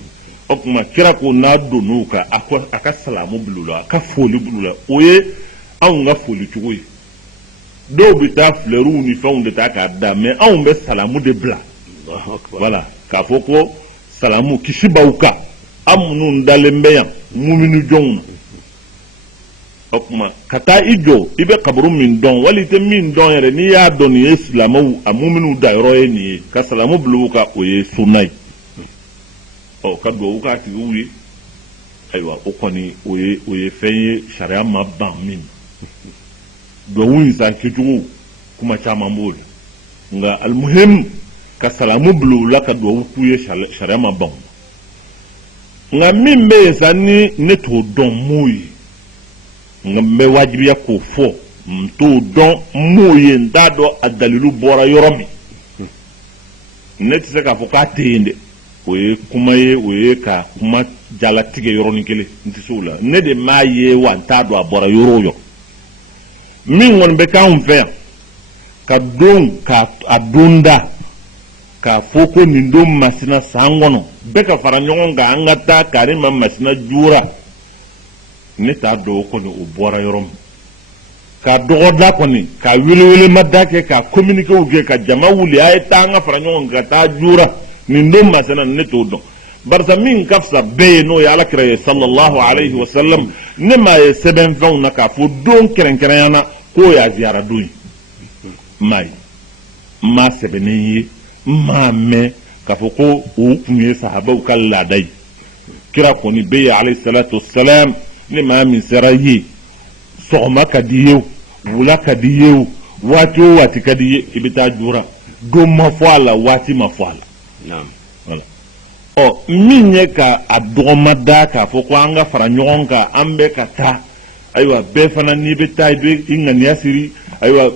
o tuma kira ko n'a donn'o kan a ka salamu bila o la a ka foli bila o la o ye anw ka foli cogo ye dɔw bɛ taa fleurs ni fɛnw de ta k'a da mais anw bɛ salamu de bila voilà k'a fɔ ko salamu kisi b'aw kan an minnu dalen bɛ yan muminu jɔnw na o tuma ka taa i jɔ i bɛ kaburu min dɔn wali i tɛ min dɔn yɛrɛ n'i y'a dɔn nin ye silamɛw a muminu dayɔrɔ ye nin ye ka salamu bila u kan o ye sunna ye ɔ ka duwawu k'a tigiw ye ayiwa o kɔni o ye fɛn ye sariya ma ban min duwawu in san kɛcogo kuma caman b'o la nka alimuhim ka salamu bila u la ka duwawu k'u ye sariya ma ban nka min bɛ yen sa ni ne t'o dɔn m'o ye nka n bɛ wajibiya k'o fɔ n t'o dɔn m'o ye n t'a dɔn a dalilu bɔra yɔrɔ min ne tɛ se k'a fɔ k'a tɛ yen dɛ o ye kuma ye o ye ka kuma jalatigɛ yɔrɔnin kelen n tɛ se o la ne de m'a ye wa n t'a dɔn a bɔra yɔrɔ o yɔrɔ min kɔni bɛ k'anw fɛ yan ka don ka a don da k'a fɔ ko nin don masina san kɔnɔ bɛɛ ka fara ɲɔgɔn kan an ka taa Karima masina jura ne t'a dɔn o kɔni o bɔra yɔrɔ min ka dɔgɔda kɔni ka welewelemada kɛ ka communiquéw kɛ ka jama wuli a ye taa an ka fara ɲɔgɔn kan ka taa jura nin don masina ne t'o dɔn barisa min ka fisa bɛɛ ye n'o ye alakira ye sallallahu alayhi wa sallam ne m'a ye sɛbɛnfɛnw na k'a fɔ don kɛrɛnkɛrɛnyana k'o y'a ziyara don ye m'a ye n m'a sɛbɛnnen ye n m'a mɛn k'a fɔ ko o tun ye sahabaw ka laada ye kira kɔni bɛ ye alayhi salatu wasalam ni maa min sera ye sɔgɔma ka di ye o wula ka di ye o waati o waati ka di ye i bɛ taa jura don ma fɔ a la waati ma fɔ a la voilà. Min ye ka a dɔgɔmada k'a fɔ ko an ka fara ɲɔgɔn kan an bɛ ka taa ayiwa bɛɛ fana n'i bɛ taa i bɛ i ŋaniya siri ayiwa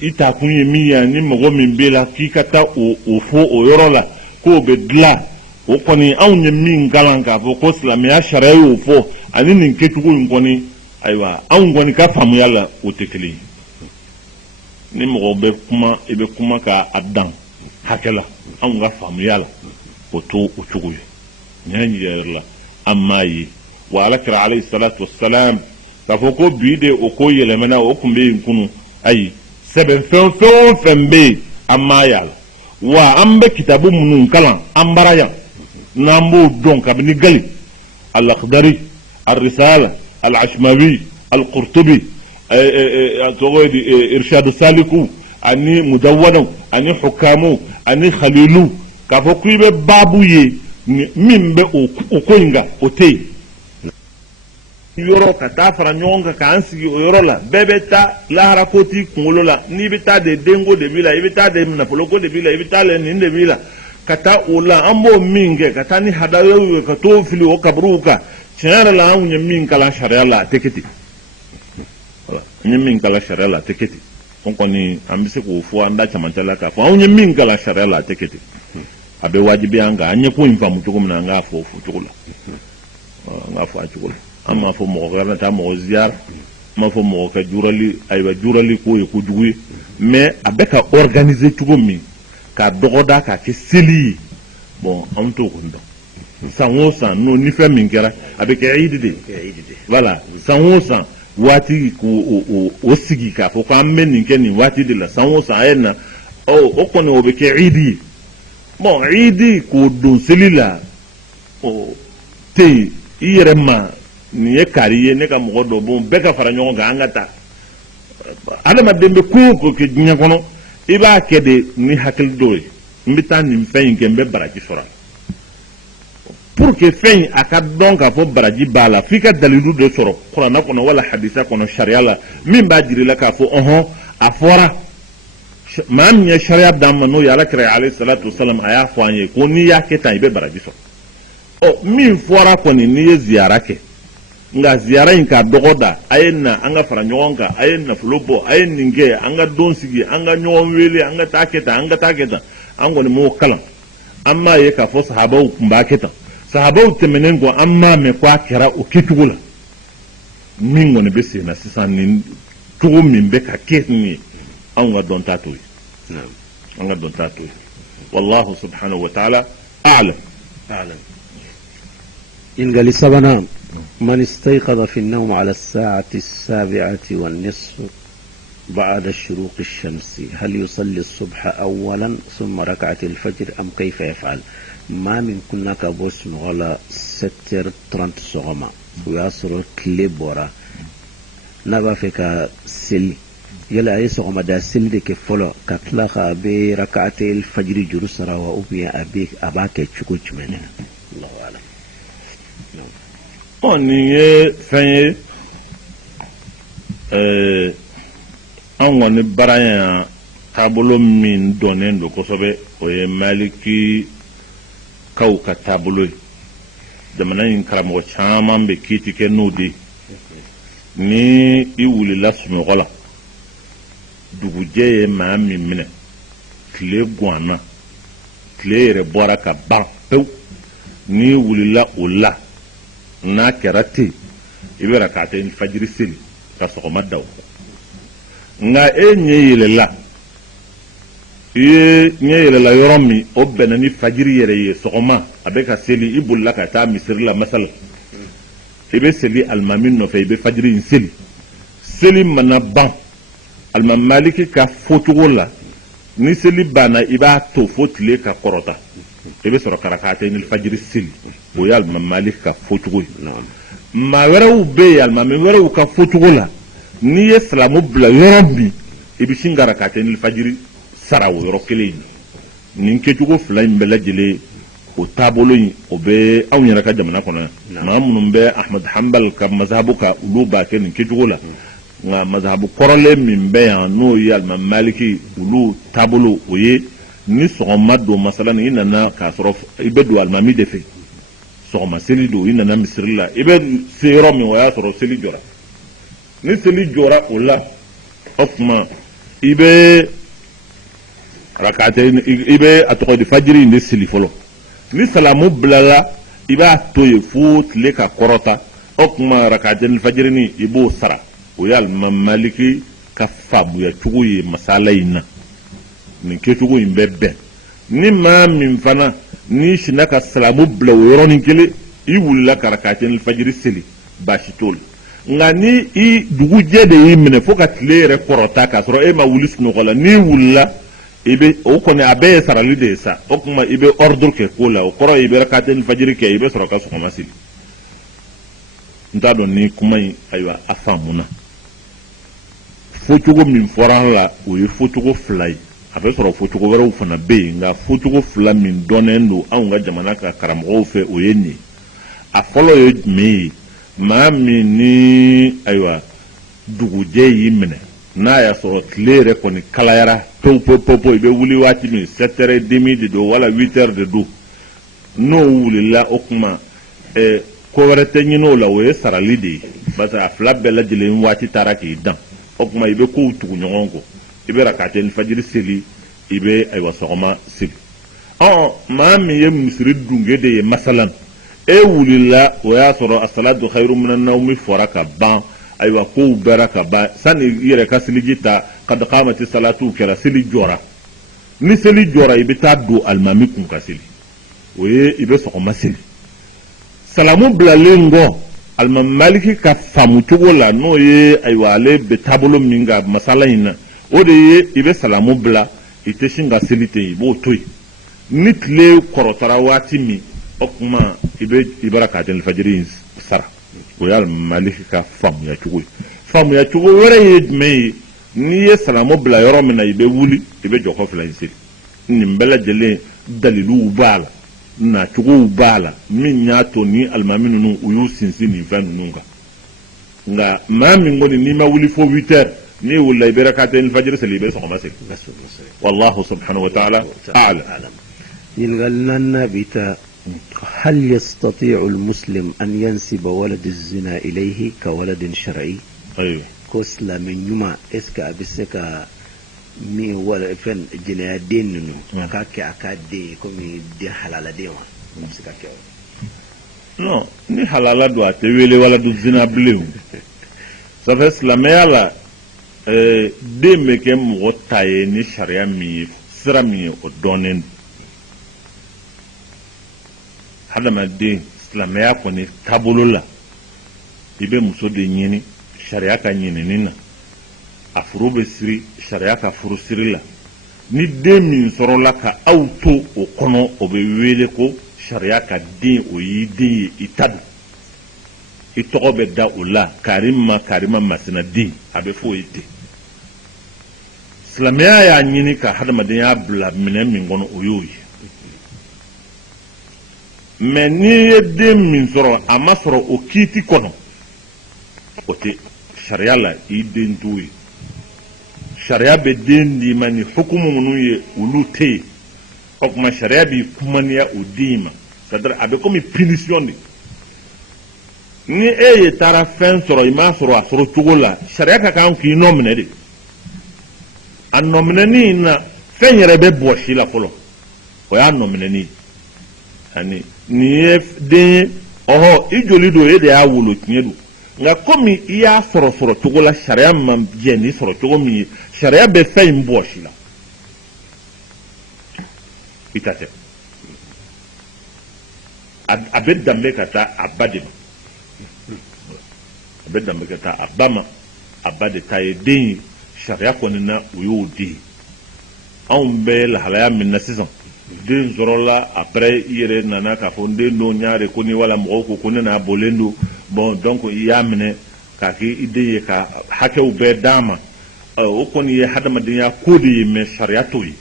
i taakun ye min ye ni mɔgɔ min bɛ la k'i ka taa o fɔ o yɔrɔ la k'o bɛ dilan o kɔni anw ye min kalan k'a fɔ ko silamɛya sariya y'o fɔ ani nin kɛcogo in kɔni ayiwa anw kɔni ka faamuya la o tɛ kelen ye ni mɔgɔ bɛ kuma i bɛ kuma k'a dan hakɛ la anw ka faamuya la o to o cogo ye ɲɛ yɛrɛ la an m'a ye wa alakira alayhi salatu wasalam k'a fɔ ko bi de o ko yɛlɛmana o tun bɛ yen kunu ayi sɛbɛnfɛn fɛn o fɛn bɛ yen an m'a ye a la wa an bɛ kitabu minnu kalan an bara yan n'an b'o dɔn kabini gali al-Akhdari al-Risala al-Ashmawi al-Qurtubi tɔgɔ ye di Irshadu Saliku ani Mudawwanaw ani Hukamu ani Khalilu k'a fɔ k'i bɛ baabu ye min bɛ o ko in kan o tɛ yen yɔrɔ ka taa fara ɲɔgɔn kan k'an sigi o yɔrɔ la bɛɛ bɛ taa lahara ko t'i kunkolo la n'i bɛ taa de denko de b'i la i bɛ taa de nafoloko de b'i la i bɛ taa de nin de b'i la ka taa o la an b'o min kɛ ka taa ni hadayaw ye ka t'o fili o kaburuw kan tiɲɛ yɛrɛ la anw ye min kalan sariya la a tɛ kɛ ten voilà an ye min kalan sariya la a tɛ kɛ ten o kɔni an bɛ se k'o fɔ an da camancɛ la k'a fɔ anw ye min kalan sariya la a tɛ kɛ ten a bɛ wajibi an kan an ye ko in faamu cogo min na an k'a fɔ o fɔ cogo la an k'a fɔ a cogo la an m'a fɔ mɔgɔ kana taa mɔgɔ ziyara an m'a fɔ mɔgɔ ka jurali ayiwa jurali k'o ye kojugu ye mais a bɛ ka organiser cogo min k'a dɔgɔda k'a kɛ seli ye bon an t'o kɔni dɔn san o san n'o ni fɛn min kɛra a bɛ kɛ idi de voilà san o san waati k'o sigi k'a fɔ ko an bɛ nin kɛ nin waati de la san o san a ye na o kɔni o bɛ kɛ idi ye bon idi k'o don seli la o tɛ yen i yɛrɛ ma nin ye kari ye ne ka mɔgɔ dɔ bon bɛɛ ka fara ɲɔgɔn kan an ka taa adamaden bɛ ko o ko kɛ diɲɛ kɔnɔ i b'a kɛ de ni hakili dɔw ye n bɛ taa nin fɛn in kɛ n bɛ baraji sɔrɔ pour que fɛn in a ka dɔn k'a fɔ baraji b'a la f'i ka dalilu dɔ sɔrɔ kuranɛ kɔnɔ wala hadisa kɔnɔ sariya la min b'a jira i la k'a fɔ ɔhɔn a fɔra maa min ye sariya d'an ma n'o ye alakira alayhi salatu wasalam a y'a fɔ an ye ko n'i y'a kɛ tan i bɛ baraji sɔrɔ min fɔra kɔni n'i ye ziyara kɛ nka ziyara in k'a dɔgɔ da a ye na an ka fara ɲɔgɔn kan a ye nafolo bɔ a ye nin kɛ an ka don sigi an ka ɲɔgɔn wele an ka taa kɛ tan an ka taa kɛ tan an kɔni m'o kalan an m'a ye k'a fɔ sahabaw tun b'a kɛ tan sahabaw tɛmɛnen kɔ an m'a mɛn ko a kɛra o kɛcogo la min kɔni bɛ sen na sisan nin cogo min bɛ ka kɛ nin ye anw ka dɔn ta t'o ye an ka dɔn ta t'o ye wallahu subhanahu wa ta'ala a'lam إن قال سبنا من استيقظ في النوم على الساعة 7:30 بعد شروق الشمس هل يصلي الصبح أولا ثم ركعة الفجر أم كيف يفعل؟ ما من كنا كبوس ولا 7:30 صغما ويصر كليبورا نبا فيك سل يلا أي صغما دا سل دي كفلو كتلاخا بركعة الفجر جرسرا وأبيا أبيك أباك تشكوش مننا الله أعلم. nin ye fɛn ye an kɔni baara yan taabolo min dɔnnen don kosɛbɛ o ye maliki kaw ka taabolo ye jamana in karamɔgɔ caman bɛ kiiti kɛ n'o de ye ni i wulila sunɔgɔ la dugujɛ ye maa min minɛ tile ganna tile yɛrɛ bɔra ka ban pewu ni wulila o la n'a kɛra ten i bɛ rak'atayn fajiri seli ka sɔgɔma da o kɔ nka e ɲɛ yɛlɛla i ye ɲɛ yɛlɛla yɔrɔ min o bɛnna ni fajiri yɛrɛ ye sɔgɔma a bɛ ka seli i bolila ka taa misiri la masala i bɛ seli alimami nɔfɛ i bɛ fajiri in seli mana ban alimami maliki ka fɔcogo la ni seli banna i b'a to fo tile ka kɔrɔta i bɛ sɔrɔ ka rak'atayn fajiri seli o ye alimami maliki ka fɔcogo ye maa wɛrɛw bɛ yen alimami wɛrɛw ka fɔcogo la n'i ye silamu bila yɔrɔ min i bɛ sin ka rak'atayn fajiri sara o yɔrɔ kelen in nin kɛcogo fila in bɛɛ lajɛlen o taabolo in o bɛ anw yɛrɛ ka jamana kɔnɔ yan maa minnu bɛ ahmad hanbal ka mazhabu ka olu b'a kɛ nin kɛcogo la nka mazhabu kɔrɔlen min bɛ yan n'o ye alimami maliki olu taabolo o ye ni sɔgɔma don masalan i nana k'a sɔrɔ i bɛ don alimami de fɛ sɔgɔma seli don i nana misiri la i bɛ se yɔrɔ min o y'a sɔrɔ seli jɔra ni seli jɔra o la o tuma i bɛ rak'atayn i bɛ a tɔgɔ di fajiri in de seli fɔlɔ ni salamu bilala i b'a to yen fo tile ka kɔrɔta o tuma rak'atayn fajiri i b'o sara o ye alimami maliki ka faamuya cogo ye masala in na nin kɛcogo in bɛ bɛn ni maa min fana n'i sinna ka salamu bila o yɔrɔnin kelen i wulila ka rak'atayn fajiri seli baasi t'o la nka ni i dugujɛ de y'i minɛ fo ka tile yɛrɛ kɔrɔta k'a sɔrɔ e ma wuli sunɔgɔ la n'i wulila i bɛ o kɔni a bɛɛ ye sarali de ye sa o tuma i bɛ ordre kɛ ko la o kɔrɔ i bɛ rak'atayn fajiri kɛ i bɛ sɔrɔ ka sɔgɔma seli n t'a dɔn ni kuma in ayiwa a faamuna fɔcogo min fɔra la o ye fɔcogo fila ye a bɛ sɔrɔ fɔcogo wɛrɛw fana bɛ yen nka fɔcogo fila min dɔnnen don anw ka jamana ka karamɔgɔw fɛ o ye nin ye a fɔlɔ ye jumɛn ye maa min ni ayiwa dugujɛ y'i minɛ n'a y'a sɔrɔ tile yɛrɛ kɔni kalayara pewu i bɛ wuli waati min 7h30 de don wala 8h de don n'o wulila o kuma ko wɛrɛ tɛ ɲini o la o ye sarali de ye parce que a fila bɛɛ lajɛlen waati taara k'i dan o kuma i bɛ kow tugu ɲɔgɔn kɔ i bɛ rak'atayn fajiri seli i bɛ ayiwa sɔgɔma seli maa min ye misiri dunge de ye masalan e wulila o y'a sɔrɔ as-salatu khairu minan nawmi fɔra ka ban ayiwa kow bɛra ka ban sani i yɛrɛ ka seliji ta kad qamati salatu kɛra seli jɔra ni seli jɔra i bɛ taa don alimami kun ka seli o ye i bɛ sɔgɔma seli salamu bilalen kɔ alimami maliki ka faamu cogo la n'o ye ayiwa ale bɛ taabolo min ka masala in na o de ye i bɛ salamu bila i tɛ sin ka seli ten i b'o to yen ni tile kɔrɔtara waati min o kuma i bɛ rak'atayn fajiri in sara o ye alimami maliki ka faamuya cogo ye faamuya cogo wɛrɛ ye jumɛn ye n'i ye salamu bila yɔrɔ min na i bɛ wuli i bɛ jɔ kɔfɛla in seli nin bɛɛ lajɛlen daliliw b'a la nacogow b'a la min y'a to ni alimami ninnu u y'u sinsin nin fɛn ninnu kan nka maa min kɔni n'i ma wuli fo 8h n'i wulila i bɛ rak'atayn fajiri seli i bɛ sɔgɔma seli wallahu subhanahu wa ta'ala a'lam يلغلنا بتا هل يستطيع المسلم أن ينسب ولد الزنا إليه كولد شرعي؟ أيوه كسلا من يوم إسكا بسكا مي ولا فن جنادين نو كاكي أكادي كمي دي حلال ديما نفسك كيو non ni halala do a tɛ wele wala du zina bilen ça fait silamɛya la den bɛ kɛ mɔgɔ ta ye ni sariya min ye sira min ye o dɔnnen don hadamaden silamɛya kɔni taabolo la i bɛ muso de ɲini sariya ka ɲinini na a furu bɛ siri sariya ka furu siri la ni den min sɔrɔla ka aw to o kɔnɔ o bɛ wele ko sariya ka den o y'i den ye i ta don i tɔgɔ bɛ da o la karima masina den a bɛ fɔ o ye ten silamɛya y'a ɲini ka hadamadenya bila minɛn min kɔnɔ o y'o ye mais n'i ye den min sɔrɔ a ma sɔrɔ o kiiti kɔnɔ o tɛ sariya la i den t'o ye sariya bɛ den d'i ma ni hukumu minnu ye olu tɛ yen o tuma sariya b'i kumaniya o den ma c'est-à-dire a bɛ komi punition de ni e ye taara fɛn sɔrɔ i m'a sɔrɔ a sɔrɔ cogo la sariya ka kan k'i nɔ minɛ de a nɔ minɛni na fɛn yɛrɛ bɛ bɔ si la fɔlɔ o y'a nɔ minɛni ani ni ye den ye ɔhɔ i joli do e de y'a wolo tiɲɛ do nka komi i y'a sɔrɔ cogo la sariya ma jɛ ni sɔrɔ cogo min ye sariya bɛ fɛn in bɔsi la i ta tɛ a bɛ danbe ka taa a ba de ma a bɛ danbe ka taa a ba ma a ba de ta ye den ye sariya kɔni na o y'o den ye anw bɛ lahalaya min na sisan den sɔrɔla après i yɛrɛ nana k'a fɔ n den don n y'a de ko ni wala mɔgɔw ko ne n'a bɔlen don bon donc i y'a minɛ k'a kɛ i den ye ka hakɛw bɛɛ d'a ma o kɔni ye hadamadenya ko de ye mais sariya t'o ye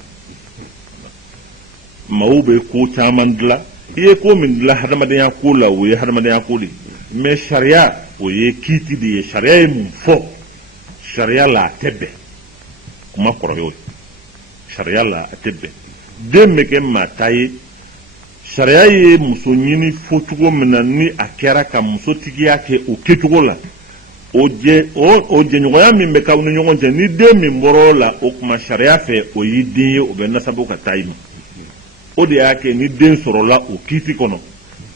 maaw bɛ ko caman dilan i ye ko min dilan hadamadenya ko la o ye hadamadenya ko de ye mais sariya o ye kiiti de ye sariya ye mun fɔ sariya la a tɛ bɛn kuma kɔrɔ y'o ye sariya la a tɛ bɛn den bɛ kɛ maa ta ye sariya ye muso ɲini fo cogo min na ni a kɛra ka musotigiya kɛ o kɛcogo la o jɛɲɔgɔnya min bɛ k'aw ni ɲɔgɔn cɛ ni den min bɔra o la o kuma sariya fɛ o y'i den ye o bɛ nasabu ka taa i ma o de y'a kɛ ni den sɔrɔla o kiiti kɔnɔ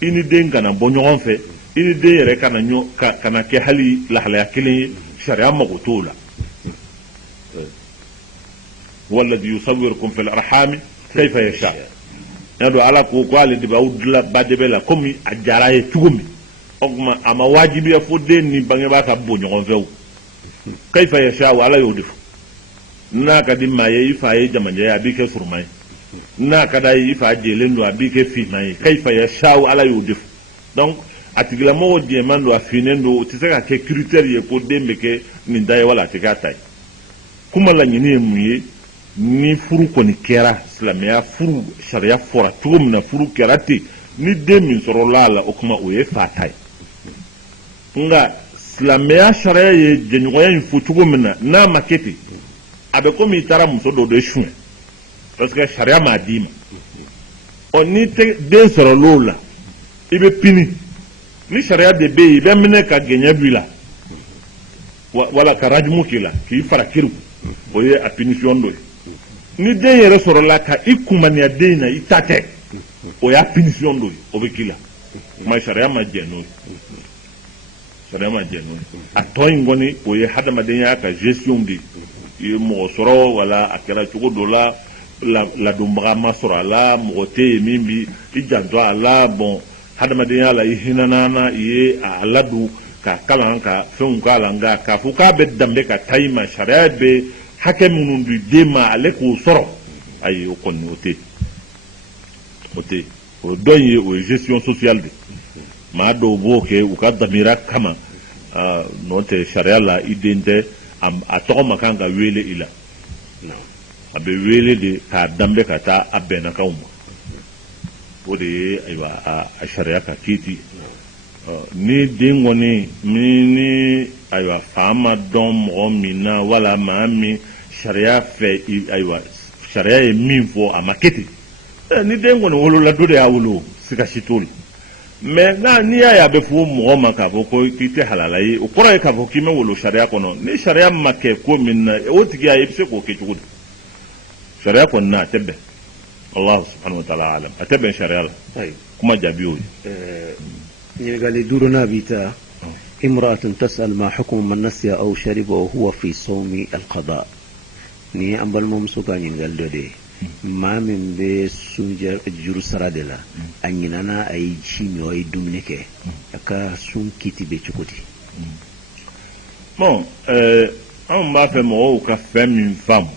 i ni den kana bɔ ɲɔgɔn fɛ i ni den yɛrɛ kana kɛ hali lahalaya kelen ye sariya mago t'o la walladhi yusawwirukum fil arhami kayfa yasha n'a dɔn ala ko ale de b'aw dilan badɛbɛ la komi a diyara ye cogo min o tuma a ma wajibiya fo den ni bangebaa ka bɔ ɲɔgɔn fɛ o kayfa yasha ala y'o de fɔ n'a ka di maa ye i fa ye jamajɛ ye a b'i kɛ suruma ye n'a ka d'a ye i fa jɛlen don a b'i kɛ finman ye kayfa yasha ala y'o de fɔ donc a tigilamɔgɔ jɛman don a finnen don o tɛ se ka kɛ critère ye ko den bɛ kɛ nin da ye wala a tɛ k'a ta ye kuma laɲini ye mun ye ni furu kɔni kɛra silamɛya furu sariya fɔra cogo min na furu kɛra ten ni den min sɔrɔla a la o kuma o ye fa ta ye nka silamɛya sariya ye jɛɲɔgɔnya in fɔ cogo min na n'a ma kɛ ten a bɛ komi i taara muso dɔ de suɲɛ parce que sariya m'a d'i ma ɔ ni tɛ den sɔrɔl'o la i bɛ pini ni sariya de bɛ yen i bɛ minɛ ka gɛɲɛ b'i la wala ka rajimu k'i la k'i fara kiriw o ye a punition dɔ ye ni den yɛrɛ sɔrɔla ka i kumaniya den na i ta tɛ o y'a punition dɔ ye o bɛ k'i la kuma sariya ma jɛ n'o ye sariya ma jɛ n'o ye a tɔ in kɔni o ye hadamadenya ka gestion de ye i ye mɔgɔ sɔrɔ wala a kɛra cogo dɔ la ladonbaga ma sɔrɔ a la mɔgɔ tɛ yen min bi i janto a la bon hadamadenya la i hinɛna i ye a ladon ka kalan ka fɛnw k'a la nka k'a fɔ k'a bɛ danbe ka taa i ma sariya bɛ hakɛ minnu di den ma ale k'o sɔrɔ ayi o kɔni o tɛ yen o dɔ in ye o ye gestion sociale de maa dɔw b'o kɛ u ka damira kama n'o tɛ sariya la i den tɛ a tɔgɔ ma kan ka wele i la a bɛ wele de k'a danbe ka taa a bɛnnakaw ma o de ye ayiwa a sariya ka kiiti ni den kɔni ni ayiwa fa ma dɔn mɔgɔ min na wala maa min sariya fɛ ayiwa sariya ye min fɔ a ma kɛ ten ni den kɔni wolola dɔ de y'a wolo sikasi t'o la mais n'i y'a ye a bɛ fɔ mɔgɔ ma k'a fɔ ko k'i tɛ halala ye o kɔrɔ ye k'a fɔ k'i ma wolo sariya kɔnɔ ni sariya ma kɛ ko min na o tigi i bɛ se k'o kɛ cogo di sariya kɔni na a tɛ bɛn Allah subhanahu wa ta'ala alam a tɛ bɛn sariya la kuma jaabi y'o ye ɲininkali duurunan bi taa imra'atun tas'al ma hukmu man nasiya aw shariba wa huwa fi sawmi al-qada ni an balimamuso ka ɲininkali dɔ de ye maa min bɛ sun juru sara de la a ɲinana a ye ji min a ye dumuni kɛ a ka sun kiti bɛ cogo di bon anw b'a fɛ mɔgɔw ka fɛn min faamu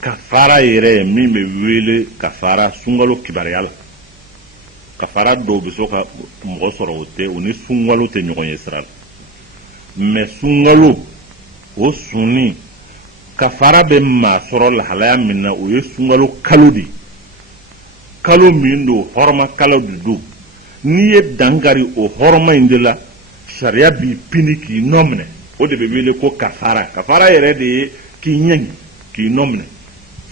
kafara yɛrɛ ye min bɛ wele kafara sunkalo kibaruya la kafara dɔw bɛ so ka mɔgɔ sɔrɔ o tɛ o ni sunkalo tɛ ɲɔgɔn ye sira la mais sunkalo o sunni kafara bɛ maa sɔrɔ lahalaya min na o ye sunkalo kalo de ye kalo min don hɔrɔma kalo de don n'i ye dankari o hɔrɔma in de la sariya b'i pini k'i nɔ minɛ o de bɛ wele ko kafara kafara yɛrɛ de ye k'i ɲɛŋi k'i nɔ minɛ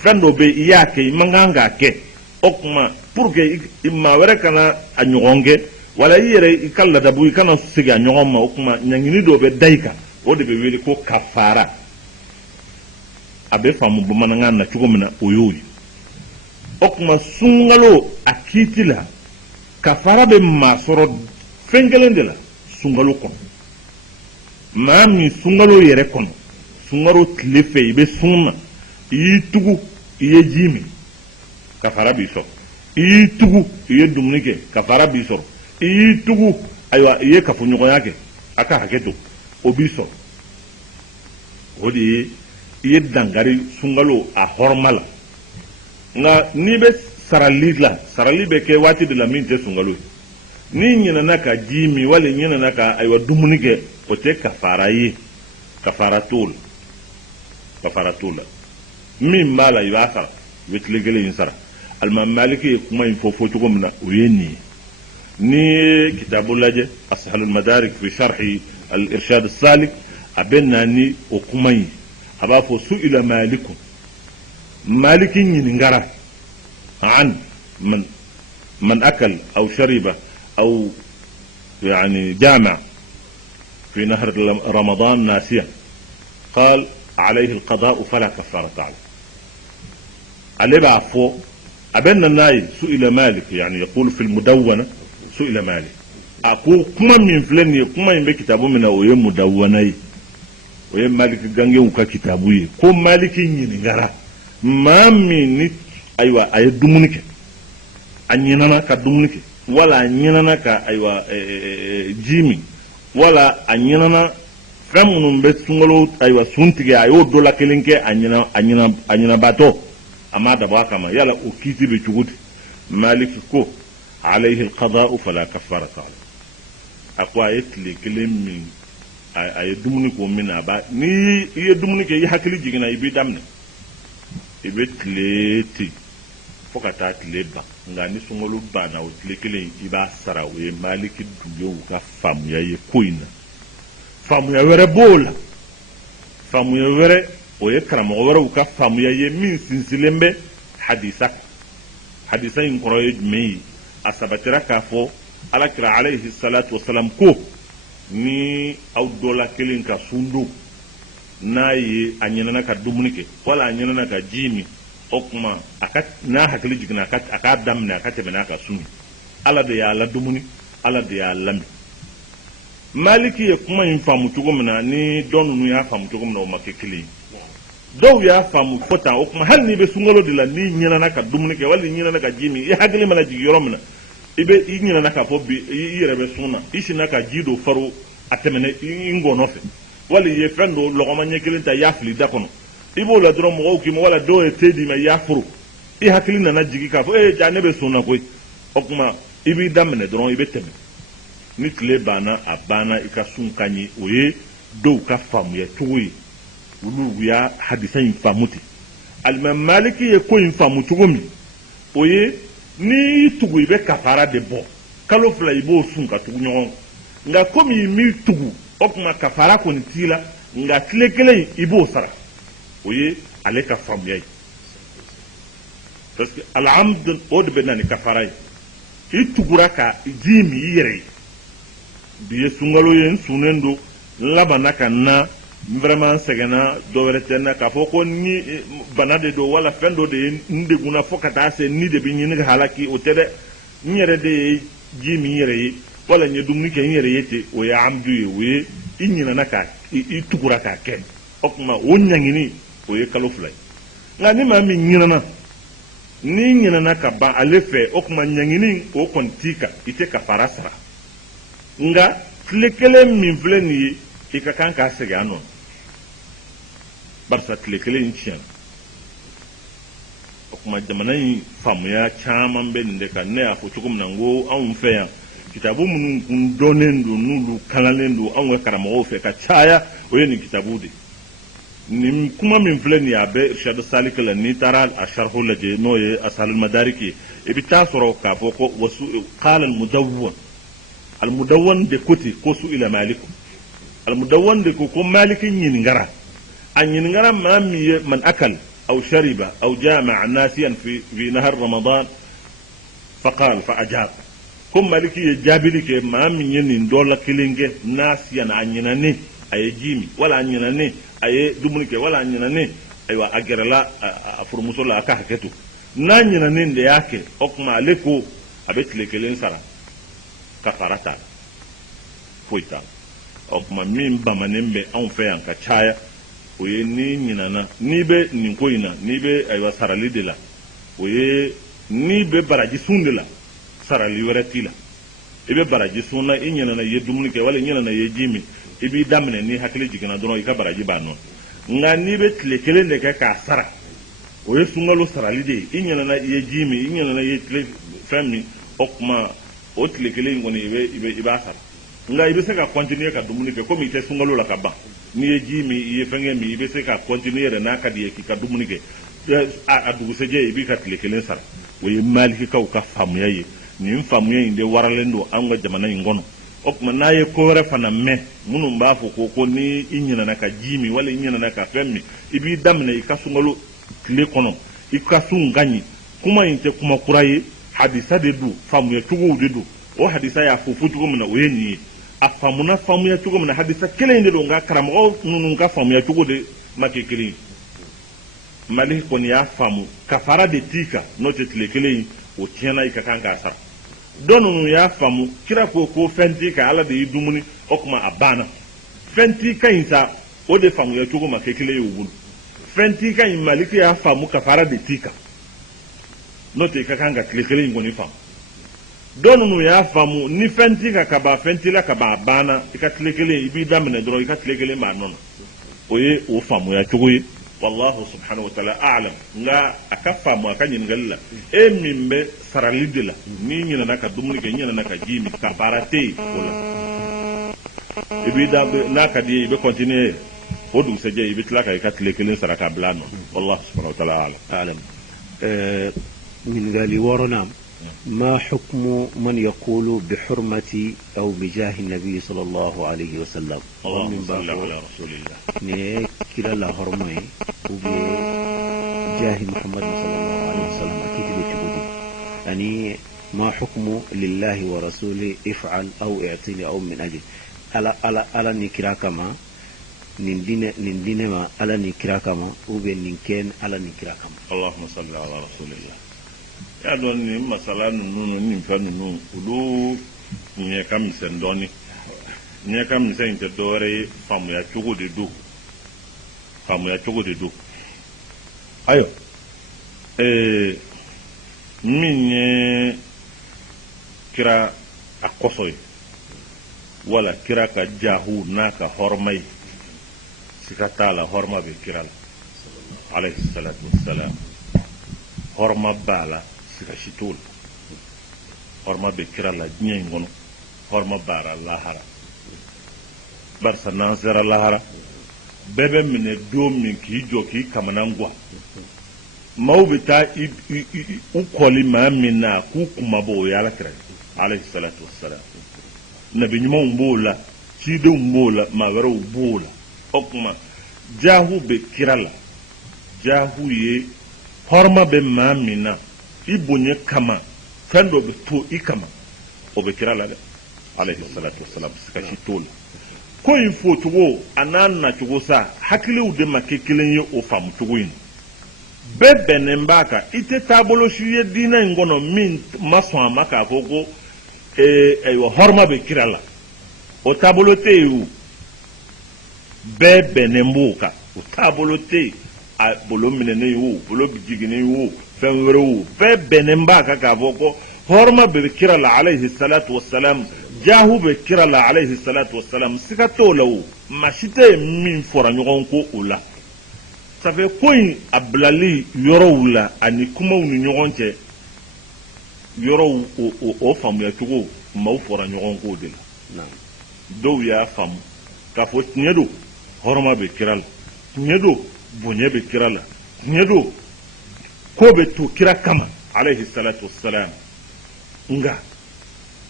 fɛn dɔ bɛ i y'a kɛ i man kan k'a kɛ o tuma pour que maa wɛrɛ kana a ɲɔgɔn kɛ wala i yɛrɛ i ka ladabu i kana segin a ɲɔgɔn ma o tuma ɲaŋini dɔ bɛ da i kan o de bɛ wele ko kafara a bɛ faamu bamanankan na cogo min na o y'o ye o tuma sunkalo a kiiti la kafara be maa sɔrɔ fɛn kelen de la sunkalo kɔnɔ maa min sunkalo yɛrɛ kɔnɔ sunkalo tile fɛ i bɛ sun na i y'i tugu i ye ji min kafara b'i sɔrɔ i y'i tugu i ye dumuni kɛ kafara b'i sɔrɔ i y'i tugu ayiwa i ye kafoɲɔgɔnya kɛ a ka hakɛ to o b'i sɔrɔ o de ye i ye dankari sunkalo a hɔrɔma la nka n'i bɛ sarali la sarali bɛ kɛ waati de la min tɛ sunkalo ye n'i ɲinɛna ka ji min wali ɲinɛna ka ayiwa dumuni kɛ o tɛ kafara ye kafara t'o la kafara t'o la min b'a la i b'a sara i bɛ tile kelen in sara alimami maliki ye kuma in fɔ cogo min na o ye nin ye n'i ye kitabu lajɛ ashalul madarik fi sharhi al irshad salik a bɛ na ni o kuma in a b'a fɔ su ila malikun maliki ɲininkara an man akal aw shariba aw يعني جامع في نهر رمضان ناسيا قال عليه القضاء فلا كفارة عليه عليه بعفو أبن الناي سئل مالك يعني يقول في المدونة سئل مالك أقول كما من فلان كما ينبي كتابه من أويم مدونة ويم مالك جانجي وكا كتابه كم مالك ينغرا ما من أيوة أي دمونك أنيننا كدمونك ولا أنيننا كأيوة جيمي wala a ɲinana fɛn minnu bɛ sunkalo ayiwa sun tigɛ a y'o dɔ la kelen kɛ a ɲinabatɔ a ma dabɔ a kama yala o kiiti bɛ cogo di maliki ko alayhi alqada'u fala kafarata a ko a ye tile kelen min a ye dumuni ko min na a ba ni i ye dumuni kɛ i hakili jiginna i b'i daminɛ i bɛ tile ten fo ka taa tile ban nka ni sunkalo banna o tile kelen i b'a sara o ye maliki dungew ka faamuya ye ko in na faamuya wɛrɛ b'o la faamuya wɛrɛ o ye karamɔgɔ wɛrɛw ka faamuya ye min sinsilen bɛ hadisa in kɔrɔ ye jumɛn ye a sabatira k'a fɔ alakira alayhi salatu wasalam ko ni aw dɔla kelen ka sun don n'a ye a ɲinɛna ka dumuni kɛ wala a ɲinɛna ka ji min o kuma n'a hakili jiginna a k'a daminɛ a ka tɛmɛ n'a ka sun ala de y'a ladumuni ala de y'a lamɛn maliki ye kuma in faamu cogo min na ni dɔ ninnu y'a faamu cogo min na o ma kɛ kelen ye dɔw y'a faamu fɔ tan o kuma hali n'i bɛ sunkalo de la n'i ɲinɛna ka dumuni kɛ wali n'i ɲinɛna ka ji min i hakili mana jigin yɔrɔ min na i ɲinɛna k'a fɔ bi i yɛrɛ bɛ sun na i sinna ka ji dɔ faro a tɛmɛna i ngɔnɔ fɛ wali i ye fɛn dɔ lɔgɔma ɲɛ kelen ta i y'a fili da kɔnɔ i b'o la dɔrɔn mɔgɔw k'i ma wala dɔw ye te d'i ma i y'a furu i hakili nana jigin k'a fɔ ja ne bɛ sun na koyi o kuma i b'i daminɛ dɔrɔn i bɛ tɛmɛ ni tile banna a banna i ka sun ka ɲi o ye dɔw ka faamuya cogo ye olu y'a hadisa in faamu ten alimami maliki ye ko in faamu cogo min o ye n'i tugu i bɛ kafara de bɔ kalo fila i b'o sun ka tugu ɲɔgɔn nka komi i m'i tugu o kuma kafara kɔni t'i la nka tile kelen i b'o sara o ye ale ka faamuya ye parce que alhamdu o de bɛ na ni kafara ye i tugura ka ji min i yɛrɛ ye bi ye sunkalo ye n sunnen don n labanna ka na n vraiment sɛgɛnna dɔwɛrɛ tɛ n na k'a fɔ ko ni bana de don wala fɛn dɔ de ye n degunna fo ka taa se ni de bɛ ɲini ka halaki o tɛ dɛ n yɛrɛ de ye ji min n yɛrɛ ye wala n ye dumuni kɛ n yɛrɛ ye ten o ye amdu ye o ye i ɲinɛna ka i tugura k'a kɛ o tuma o ɲangini o ye kalo fila ye nka ni maa min ɲinɛna ni ɲinɛna ka ban ale fɛ o tuma ɲangini o kɔni t'i kan i tɛ kafara sara nka tile kelen min filɛ nin ye i ka kan k'a segin a nɔ barisa tile kelen in tiɲɛna o tuma jamana in faamuya caman bɛ nin de kan ne y'a fɔ cogo min na n ko anw fɛ yan kitabu minnu kun dɔnnen don n'olu kalanlen don anw ka karamɔgɔw fɛ ka caya o ye nin kitabu de nin kuma min filɛ nin ye a bɛ irshadu salik la n'i taara a sharhu lajɛ n'o ye ashalul madarik ye i bɛ taa sɔrɔ k'a fɔ ko wasu qala al mudawwan de ko ten ko su ila maliku al mudawwan de ko maliki ɲininkara a ɲininkara maa min ye man akal aw shariba aw jama'a nasiyan fi nahar ramadan faqal fa ajab ko maliki ye jaabili kɛ maa min ye nin dɔ la kelen kɛ nasiyan a ɲinɛnen a ye ji min wala a ɲinɛnen a ye dumuni kɛ wala a ɲinɛnen ayiwa a gɛrɛla a furumuso la a ka hakɛ to n'a ɲinɛnen de y'a kɛ o tuma ale ko a bɛ tile kelen sara kafara t'a la foyi t'a la o kuma min bamanen bɛ anw fɛ yan ka caya o ye ni ɲinana n'i bɛ nin ko in na n'i bɛ ayiwa sarali de la o ye n'i bɛ baraji sun de la sarali wɛrɛ t'i la i bɛ baraji sun na i ɲinana i ye dumuni kɛ wala i ɲinana i ye ji min i b'i daminɛ ni hakili jiginna dɔrɔn i ka baraji b'a nɔ nka n'i bɛ tile kelen de kɛ k'a sara o ye sunkalo sarali de ye i ɲinana i ye ji min i ɲinana i ye tile fɛn min o kuma o tile kelen in kɔni i b'a sara nka i bɛ se ka continuer ka dumuni kɛ komi i tɛ sunkalo la ka ban n'i ye ji min i ye fɛnkɛ min i bɛ se ka continuer yɛrɛ n'a ka di ye k'i ka dumuni kɛ a dugusɛjɛ i b'i ka tile kelen sara o ye malikikaw ka faamuya ye nin faamuya in de waralen don an ka jamana in kɔnɔ o tuma n'a ye ko wɛrɛ fana mɛn minnu b'a fɔ ko ni i ɲinana ka ji min wala i ɲinana ka fɛn min i b'i daminɛ i ka sunkalo tile kɔnɔ i ka sun ka ɲi kuma in tɛ kuma kura ye hadisa de don faamuya cogow de don o hadisa y'a fɔ cogo min na o ye nin ye a faamuna faamuya cogo min na hadisa kelen in de don nka karamɔgɔ ninnu ka faamuya cogo de ma kɛ kelen ye mali kɔni y'a faamu kafara de t'i kan n'o tɛ tile kelen ye o tiɲɛna i ka kan k'a sara dɔ ninnu y'a faamu kira ko fɛn t'i kan ala de y'i dumuni o kuma a banna fɛn t'i kan in sa o de faamuya cogo ma kɛ kelen ye o bolo fɛn t'i kan in maliki y'a faamu kafara de t'i kan n'o tɛ i ka kan ka tile kelen in kɔni faamu dɔ ninnu y'a faamu ni fɛn t'i kan ka ban fɛn t'i la ka ban a banna i ka tile kelen i b'i daminɛ dɔrɔn i ka tile kelen b'a nɔ na o ye o faamuya cogo ye wallahu subhanahu wa ta'ala a'lam nga aka faamu aka ɲininkali la e min bɛ sarali de la ni ɲinana ka dumuni kɛ ɲinana ka ji min ka baara tɛ yen o la i b'i da n'a ka di ye i bɛ continuer o dugusɛjɛ i bɛ tila ka i ka tile kelen sara ka bila a nɔ wallahu subhanahu wa ta'ala a'lam ɲininkali wɔɔrɔnan ما حكم من يقول بحرمة أو بجاه النبي صلى الله عليه وسلم اللهم صل على رسول الله ne kila la hormay وبجاه محمد صلى الله عليه وسلم أكيد بتقولي يعني ما حكم لله ورسوله افعل أو اعتني أو من أجل على نكرا كما نندين ما على نكرا كما وبنكين على نكرا كما اللهم صل على رسول الله ya dɔn ni masala ninnu ni fɛn ninnu olu ɲɛ ka misɛn dɔɔni ɲɛ ka misɛn in tɛ dɔwɛrɛ ye faamuya cogo de don ayiwa min ye kira a kɔsɔ ye wala kira ka jahu n'a ka hɔrɔma ye siga t'a la hɔrɔma bɛ kira la alayhi salatu wassalam hɔrɔma b'a la ka si t'o la hɔrɔma bɛ kira la diɲɛ in kɔnɔ hɔrɔma b'ara lahara barisa n'an sera lahara bɛɛ bɛ minɛ don min k'i jɔ k'i kamana guwa maaw bɛ taa u kɔli maa min na k'u kuma bɔ o ye alakira alayhi salatu wassalam nabi ɲumanw b'o la cidenw b'o la maa wɛrɛw b'o la o kuma jahu bɛ kira la jahu ye hɔrɔma bɛ maa min na i bonya kama fɛn dɔ bɛ to i kama o bɛ kira la dɛ alayhi salatu wassalam sika si t'o la ko in fɔcogo a n'a nacogo sa hakiliw de ma kɛ kelen ye o faamu cogo in bɛɛ bɛnnen b'a kan i tɛ taabolo si ye diinɛ in kɔnɔ min ma sɔn a ma k'a fɔ ko ayiwa hɔrɔma bɛ kira la o taabolo tɛ yen o bɛɛ bɛnnen b'o kan o taabolo tɛ yen a bolo minɛnen o bolo jiginnen o fɛn wɛrɛw bɛɛ bɛnnen b'a kan k'a fɔ ko hɔrɔma bɛ kira la alayhi salatu wassalam jahu bɛ kira la alayhi salatu wassalam siga t'o la o maa si tɛ min fɔra ɲɔgɔn ko o la safe ko in a bilali yɔrɔw la ani kumaw ni ɲɔgɔn cɛ yɔrɔw o faamuya cogo maaw fɔra ɲɔgɔn ko de la dɔw y'a faamu k'a fɔ tiɲɛ don hɔrɔma bɛ kira la tiɲɛ don bonya bɛ kira la tiɲɛ don ko bɛ to kira kama alayhi salatu wassalam nga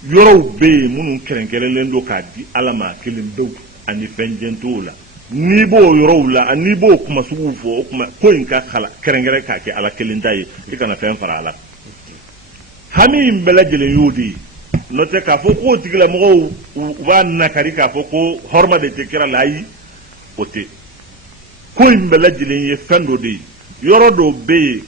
yɔrɔw bɛ yen minnu kɛrɛnkɛrɛnlen don k'a di ala ma kelen dɔw ani fɛn jɛn t'o la n'i b'o yɔrɔw la n'i b'o kuma suguw fɔ o kuma ko in ka kala kɛrɛnkɛrɛn k'a kɛ ala kelen ta ye i kana fɛn fara a la hami in bɛɛ lajɛlen y'o de ye n'o tɛ k'a fɔ k'o tigilamɔgɔw u b'a nakari k'a fɔ ko hɔrɔma de tɛ kira la ayi o tɛ ko in bɛɛ lajɛlen ye fɛn dɔ de ye yɔrɔ dɔw bɛ yen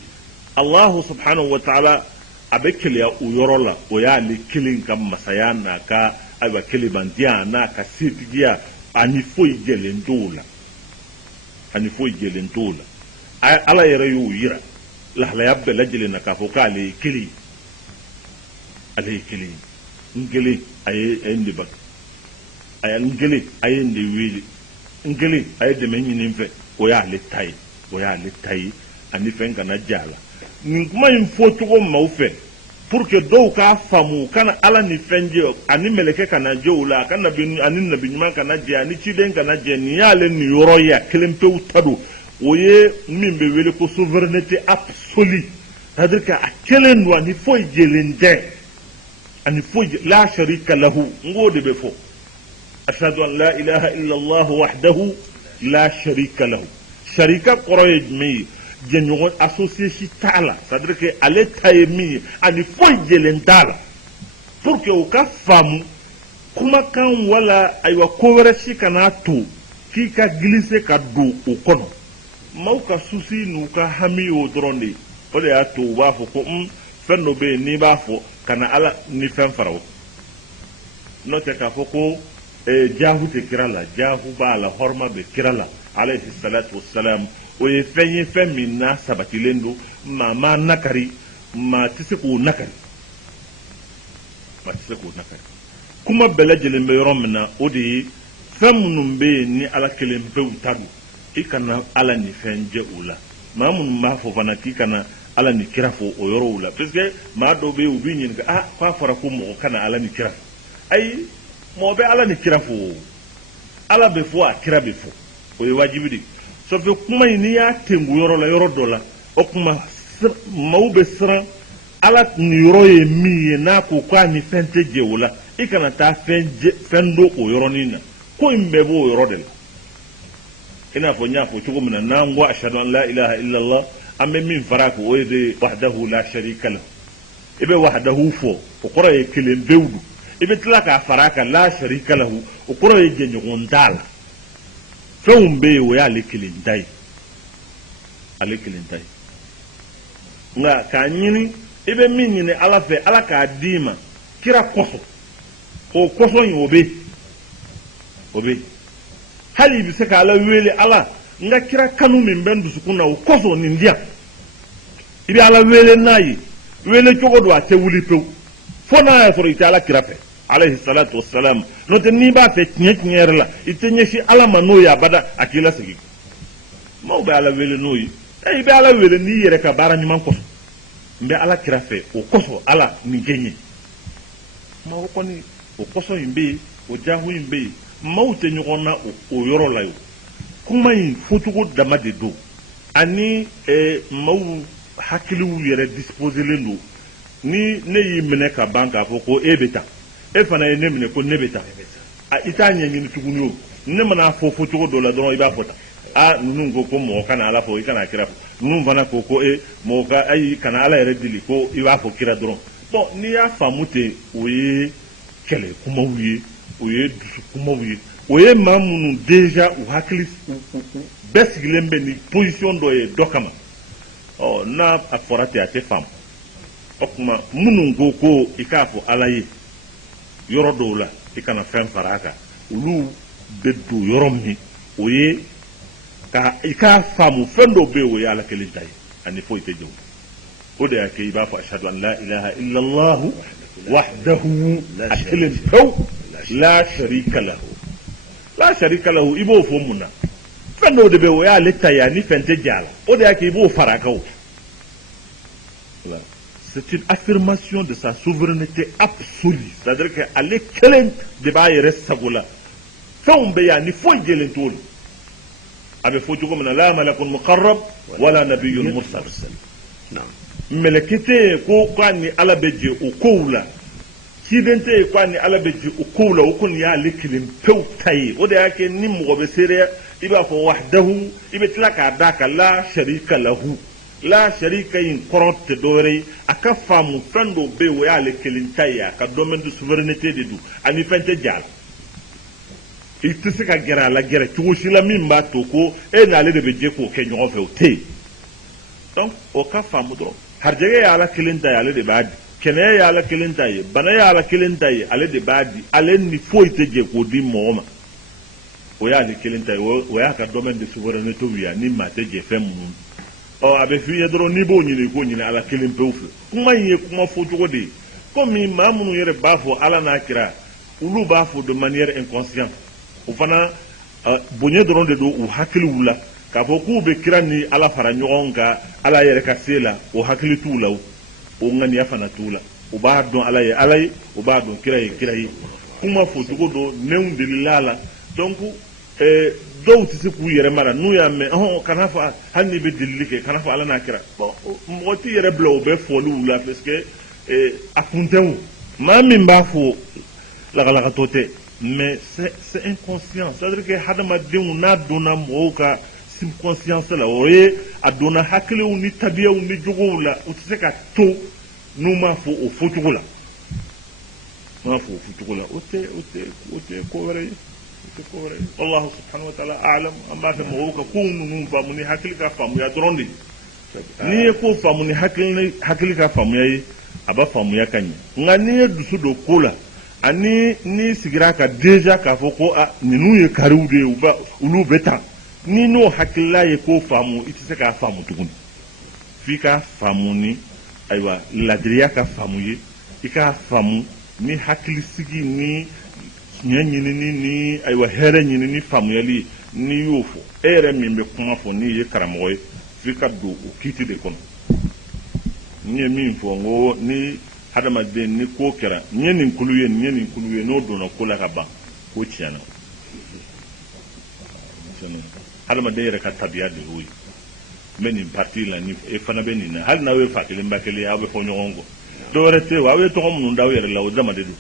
Allahu subhanahu wa ta'ala a bɛ keleya o yɔrɔ la o y'ale kelen ka masaya n'a ka ayiwa kelebantiya n'a ka setigiya ani foyi jɛlen t'o la ani foyi jɛlen t'o la ala yɛrɛ y'o yira lahalaya bɛɛ lajɛlen na k'a fɔ k'ale ye kelen ye ale ye kelen ye n kelen a ye n de batu n kelen a ye n de wele n kelen a ye dɛmɛ ɲini n fɛ o y'ale ta ye o y'ale ta ye ani fɛn kana ja a la nin kuma in fɔ cogo maaw fɛ pour que dɔw k'a faamu kana ala ni fɛn jɛ ani mɛlɛkɛ kana jɛ o la a ka nabi ani nabi ɲuman kana jɛ ani ciden kana jɛ nin y'ale nin yɔrɔ ye a kelen pewu ta don o ye min bɛ wele ko souveraineté absolue c'est-à-dire que a kelen don ani foyi jɛlen tɛ ani foyi la sharika lahu n k'o de bɛ fɔ ashhadu an la ilaha illallah wahdahu la sharika lahu sharika kɔrɔ ye jumɛn ye jɛɲɔgɔn association t'a la c'est-à-dire que ale ta ye min ye ani foyi jɛlen t'a la pour que o ka faamu kumakan wala ayiwa ko wɛrɛ si kana to k'i ka glisse ka don o kɔnɔ maaw ka souci n'u ka hami y'o dɔrɔn de ye o de y'a to u b'a fɔ ko fɛn dɔ bɛ yen n'i b'a fɔ kana ala ni fɛn fara o n'o tɛ k'a fɔ ko jaahu tɛ kira la jaahu b'a la hɔrɔma bɛ kira la alayhi salatu wassalam o ye fɛn ye fɛn min n'a sabatilen don maa ma nakari maa tɛ se k'o nakari maa tɛ se k'o nakari kuma bɛɛ lajɛlen bɛ yɔrɔ min na o de ye fɛn minnu bɛ yen ni ala kelen pewu ta don i kana ala ni fɛn jɛ o la maa minnu b'a fɔ fana k'i kana ala ni kira fɔ o yɔrɔw la parce que maa dɔw bɛ yen u b'i ɲininka k'a fɔra ko mɔgɔ kana ala ni kira fɔ ayi mɔgɔ bɛ ala ni kira fɔ ala bɛ fɔ a kira bɛ fɔ o ye wajibi de sauf que kuma in n'i y'a tengu yɔrɔ la yɔrɔ dɔ la o kuma maaw bɛ siran ala ni yɔrɔ ye min ye n'a ko k'a ni fɛn tɛ jɛ o la i kana taa fɛn don o yɔrɔnin na ko in bɛɛ b'o yɔrɔ de la i n'a fɔ n y'a fɔ cogo min na n'an ko ashhadu an la ilaha illallah an bɛ min fara ko o ye de wahdahu la sharika lahu i bɛ wahdahu fɔ o kɔrɔ ye kelen pewu don i bɛ tila k'a fara a kan la sharika lahu o kɔrɔ ye jɛɲɔgɔn t'a la fɛnw bɛ yen o y'ale kelen ta ye ale kelen ta ye nka k'a ɲini i bɛ min ɲini ala fɛ ala k'a d'i ma kira kɔsɔn o kɔsɔn in o bɛ yen hali i bɛ se k'ala wele ala n ka kira kanu min bɛ n dusukun na o kɔsɔn nin di yan i bɛ ala wele n'a ye wele cogo don a tɛ wuli pewu fo n'a y'a sɔrɔ i tɛ ala kira fɛ alayhi salatu wassalam n'o tɛ n'i b'a fɛ tiɲɛ tiɲɛ yɛrɛ la i tɛ ɲɛsin ala ma n'o ye abada a k'i lasegin maaw bɛ ala wele n'o ye i bɛ ala wele n'i yɛrɛ ka baara ɲuman kɔsɔn n bɛ ala kira fɛ o kɔsɔn ala nin kɛ n ye maaw kɔni o kɔsɔn in bɛ yen o jaahu in bɛ yen maaw tɛ ɲɔgɔn na o yɔrɔ la ye kuma in fɔcogo dama de don ani maaw hakiliw yɛrɛ disposelen don ni ne y'i minɛ ka ban k'a fɔ ko e bɛ taa e fana ye ne minɛ ko ne bɛ taa i t'a ɲɛɲini tuguni o ne mana fɔ cogo dɔ la dɔrɔn i b'a fɔ tan ninnu ko mɔgɔ kana ala fɔ i kana kira fɔ ninnu fana ko mɔgɔ ka ayi kana ala yɛrɛ deli ko i b'a fɔ kira dɔrɔn bon n'i y'a faamu ten o ye kɛlɛ kumaw ye o ye dusu kumaw ye o ye maa minnu déjà u hakili bɛɛ sigilen bɛ ni position dɔ ye dɔ kama n'a a fɔra ten a tɛ faamu o tuma minnu ko i k'a fɔ ala ye yɔrɔ dɔw la i kana fɛn fara a kan olu bɛ don yɔrɔ min o ye i k'a faamu fɛn dɔw bɛ yen o ye ala kelen ta ye ani foyi tɛ jɛ o de y'a kɛ i b'a fɔ ashhadu an la ilaha illallah wahdahu a kelen pewu la sharika lahu i b'o fɔ mun na fɛn dɔw de bɛ yen o y'ale ta ye ani fɛn tɛ jɛ a la o de y'a kɛ i b'o fara a kan c'est une affirmation de sa souveraineté absolue c'est-à-dire que ale kelen de b'a yɛrɛ sago la fɛnw bɛ yan ni foyi jɛlen t'o la a bɛ fɔ cogo min na la malakun muqarrab wala nabiyyun mursal mɛlɛkɛ tɛ yen ko k'a ni ala bɛ jɛ o kow la ciden tɛ yen k'a ni ala bɛ jɛ o kow la o kɔni y'ale kelen pewu ta ye o de y'a kɛ ni mɔgɔ bɛ seereya i b'a fɔ wahdahu i bɛ tila k'a d'a kan la sharika lahu la sharika in kɔrɔ tɛ dɔwɛrɛ ye a ka faamu fɛn dɔw bɛ yen o y'ale kelen ta ye a ka domaine de souveraineté de don ani fɛn tɛ jɛ a la i tɛ se ka gɛrɛ a la gɛrɛ cogo si la min b'a to ko e n'ale de bɛ jɛ k'o kɛ ɲɔgɔn fɛ o tɛ yen donc o ka faamu dɔrɔn harijɛgɛ ye ala kelen ta ye ale de b'a di kɛnɛya y'ala kelen ta ye bana y'ala kelen ta ye ale de b'a di ale ni foyi tɛ jɛ k'o di mɔgɔ ma o y'ale kelen ta ye o y'a ka domaine de souveraineté ya ni maa tɛ jɛ fɛn minnu a bɛ f'i ye dɔrɔn n'i b'o ɲini k'o ɲini ala kelen pewu fɛ kuma in ye kuma fɔ cogo de ye komi maa minnu yɛrɛ b'a fɔ ala n'a kira olu b'a fɔ de manière inconsciente o fana bonya dɔrɔn de don u hakiliw la k'a fɔ k'u bɛ kira ni ala fara ɲɔgɔn kan ala yɛrɛ ka se la o hakili t'u la o ŋaniya fana t'u la u b'a dɔn ala ye u b'a dɔn kira ye kira ye kuma fɔ cogo don nɛnw delila la donc dɔw tɛ se k'u yɛrɛ mara n'u y'a mɛn kana fɔ hali n'i bɛ delili kɛ kana fɔ ala n'a kira bon mɔgɔ t'i yɛrɛ bila o bɛ fɔliw la parce que a kun tɛ o maa min b'a fɔ lagalakatɔ tɛ mais c'est inconscient c'est-à-dire que hadamadenw n'a donna mɔgɔw ka subconscience la o ye a donna hakiliw ni tabiyaw ni jogow la u tɛ se ka to n'u m'a fɔ o fɔcogo la o tɛ ko wɛrɛ ye Allah subhanahu wa ta'ala a'lam an b'a fɛ mɔgɔw ka ko ninnu faamu ni hakili ka faamuya dɔrɔn de n'i ye ko faamu ni hakili ka faamuya ye a b'a faamuya ka ɲɛ nka n'i ye dusu don ko la ani n'i sigira ka déjà k'a fɔ ko ninnu ye kariw de ye olu bɛ tan ni n'o hakilila ye k'o faamu i tɛ se k'a faamu tuguni f'i ka faamu ni ayiwa ladiriya ka faamu ye i k'a faamu ni hakilisigi ni ɲɛ ɲinini ni ayiwa hɛrɛ ɲinini faamuyali n'i y'o fɔ e yɛrɛ min bɛ kuma fɔ n'i ye karamɔgɔ ye f'i ka don o kiiti de kɔnɔ n ye min fɔ n ko ni hadamaden ni ko kɛra n ye nin kulu ye n'o donna ko la ka ban ko tiɲɛna hadamaden yɛrɛ ka tabiya de y'o ye n bɛ nin parti la ni e fana bɛ nin na hali n'aw ye fa kelen ba kelen aw bɛ fɔ ɲɔgɔn kɔ dɔwɛrɛ tɛ o aw ye tɔgɔ minnu d'aw yɛrɛ la o dama de don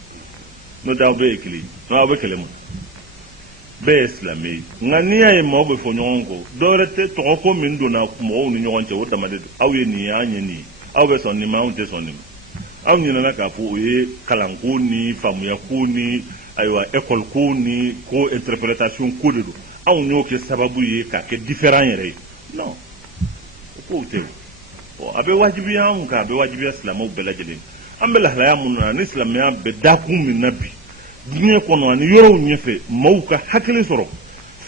n'o tɛ aw bɛɛ ye kelen ye n'aw bɛ kɛlɛ ma bɛɛ ye silamɛ ye nka n'i y'a ye maaw bɛ fɔ ɲɔgɔn kɔ dɔwɛrɛ tɛ tɔgɔ ko min donna mɔgɔw ni ɲɔgɔn cɛ o dama de don aw ye nin ye an ye nin ye aw bɛ sɔn nin ma anw tɛ sɔn nin ma aw ɲinɛna k'a fɔ o ye kalanko ni faamuyako ni ayiwa école ko ni ko interprétation ko de don anw y'o kɛ sababu ye k'a kɛ différent yɛrɛ ye non o kow tɛ o a bɛ wajibiya anw kan a bɛ wajibiya silamɛw bɛɛ lajɛlen an bɛ lahalaya minnu na ni silamɛya bɛ dakun min na bi diɲɛ kɔnɔ ani yɔrɔw ɲɛfɛ maaw ka hakili sɔrɔ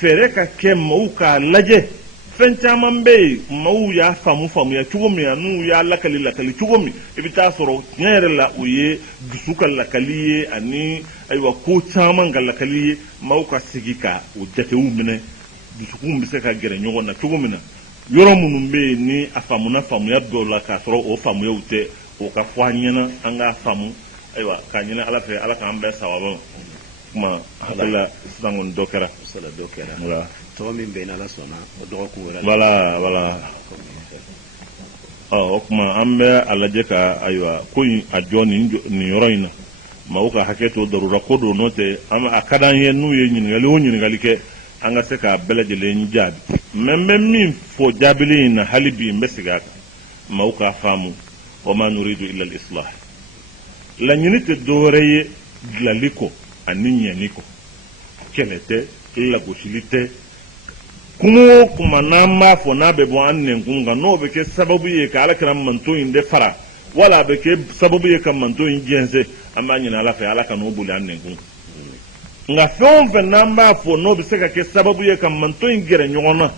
fɛɛrɛ ka kɛ maaw k'a lajɛ fɛn caman bɛ yen maaw y'a faamuya cogo min n'u y'a lakali cogo min i bɛ taa sɔrɔ tiɲɛ yɛrɛ la o ye dusu ka lakali ye ani ayiwa ko caman ka lakali ye maaw ka segin ka o jatew minɛ dusukun bɛ se ka gɛrɛ ɲɔgɔn na cogo min na yɔrɔ minnu bɛ yen ni a faamuya dɔw la k'a sɔrɔ o faamuyaw tɛ o ka fɔ an ɲɛna an k'a faamu ayiwa k'a ɲini ala fɛ ala k'an bɛɛ sababa kuma hakilila sisan kɔni dɔ kɛra voilà tɔgɔ min bɛ yen n'ala sɔnna o dɔgɔkun wɛrɛ voilà o kuma an bɛ a lajɛ ka ayiwa ko in a jɔ nin yɔrɔ in na maaw ka hakɛ to darura ko don n'o tɛ a ka d'an ye n'u ye ɲininkali o ɲininkali kɛ an ka se k'a bɛɛ lajɛlen jaabi mais n bɛ min fɔ jaabili in na hali bi n bɛ segin a kan maaw k'a faamu wa ma nuridu illa al-islah laɲini tɛ dɔwɛrɛ ye dilali kɔ ani ɲɛni kɔ kɛlɛ tɛ lagosili tɛ kuma o kuma n'an b'a fɔ n'a bɛ bɔ an nɛnkun kan n'o bɛ kɛ sababu ye ka alakira manto in de fara wala a bɛ kɛ sababu ye ka manto in jɛnsɛn an b'a ɲini ala fɛ ala ka n'o boli an nɛnkun nka fɛn o fɛn n'an b'a fɔ n'o bɛ se ka kɛ sababu ye ka manto in gɛrɛ ɲɔgɔn na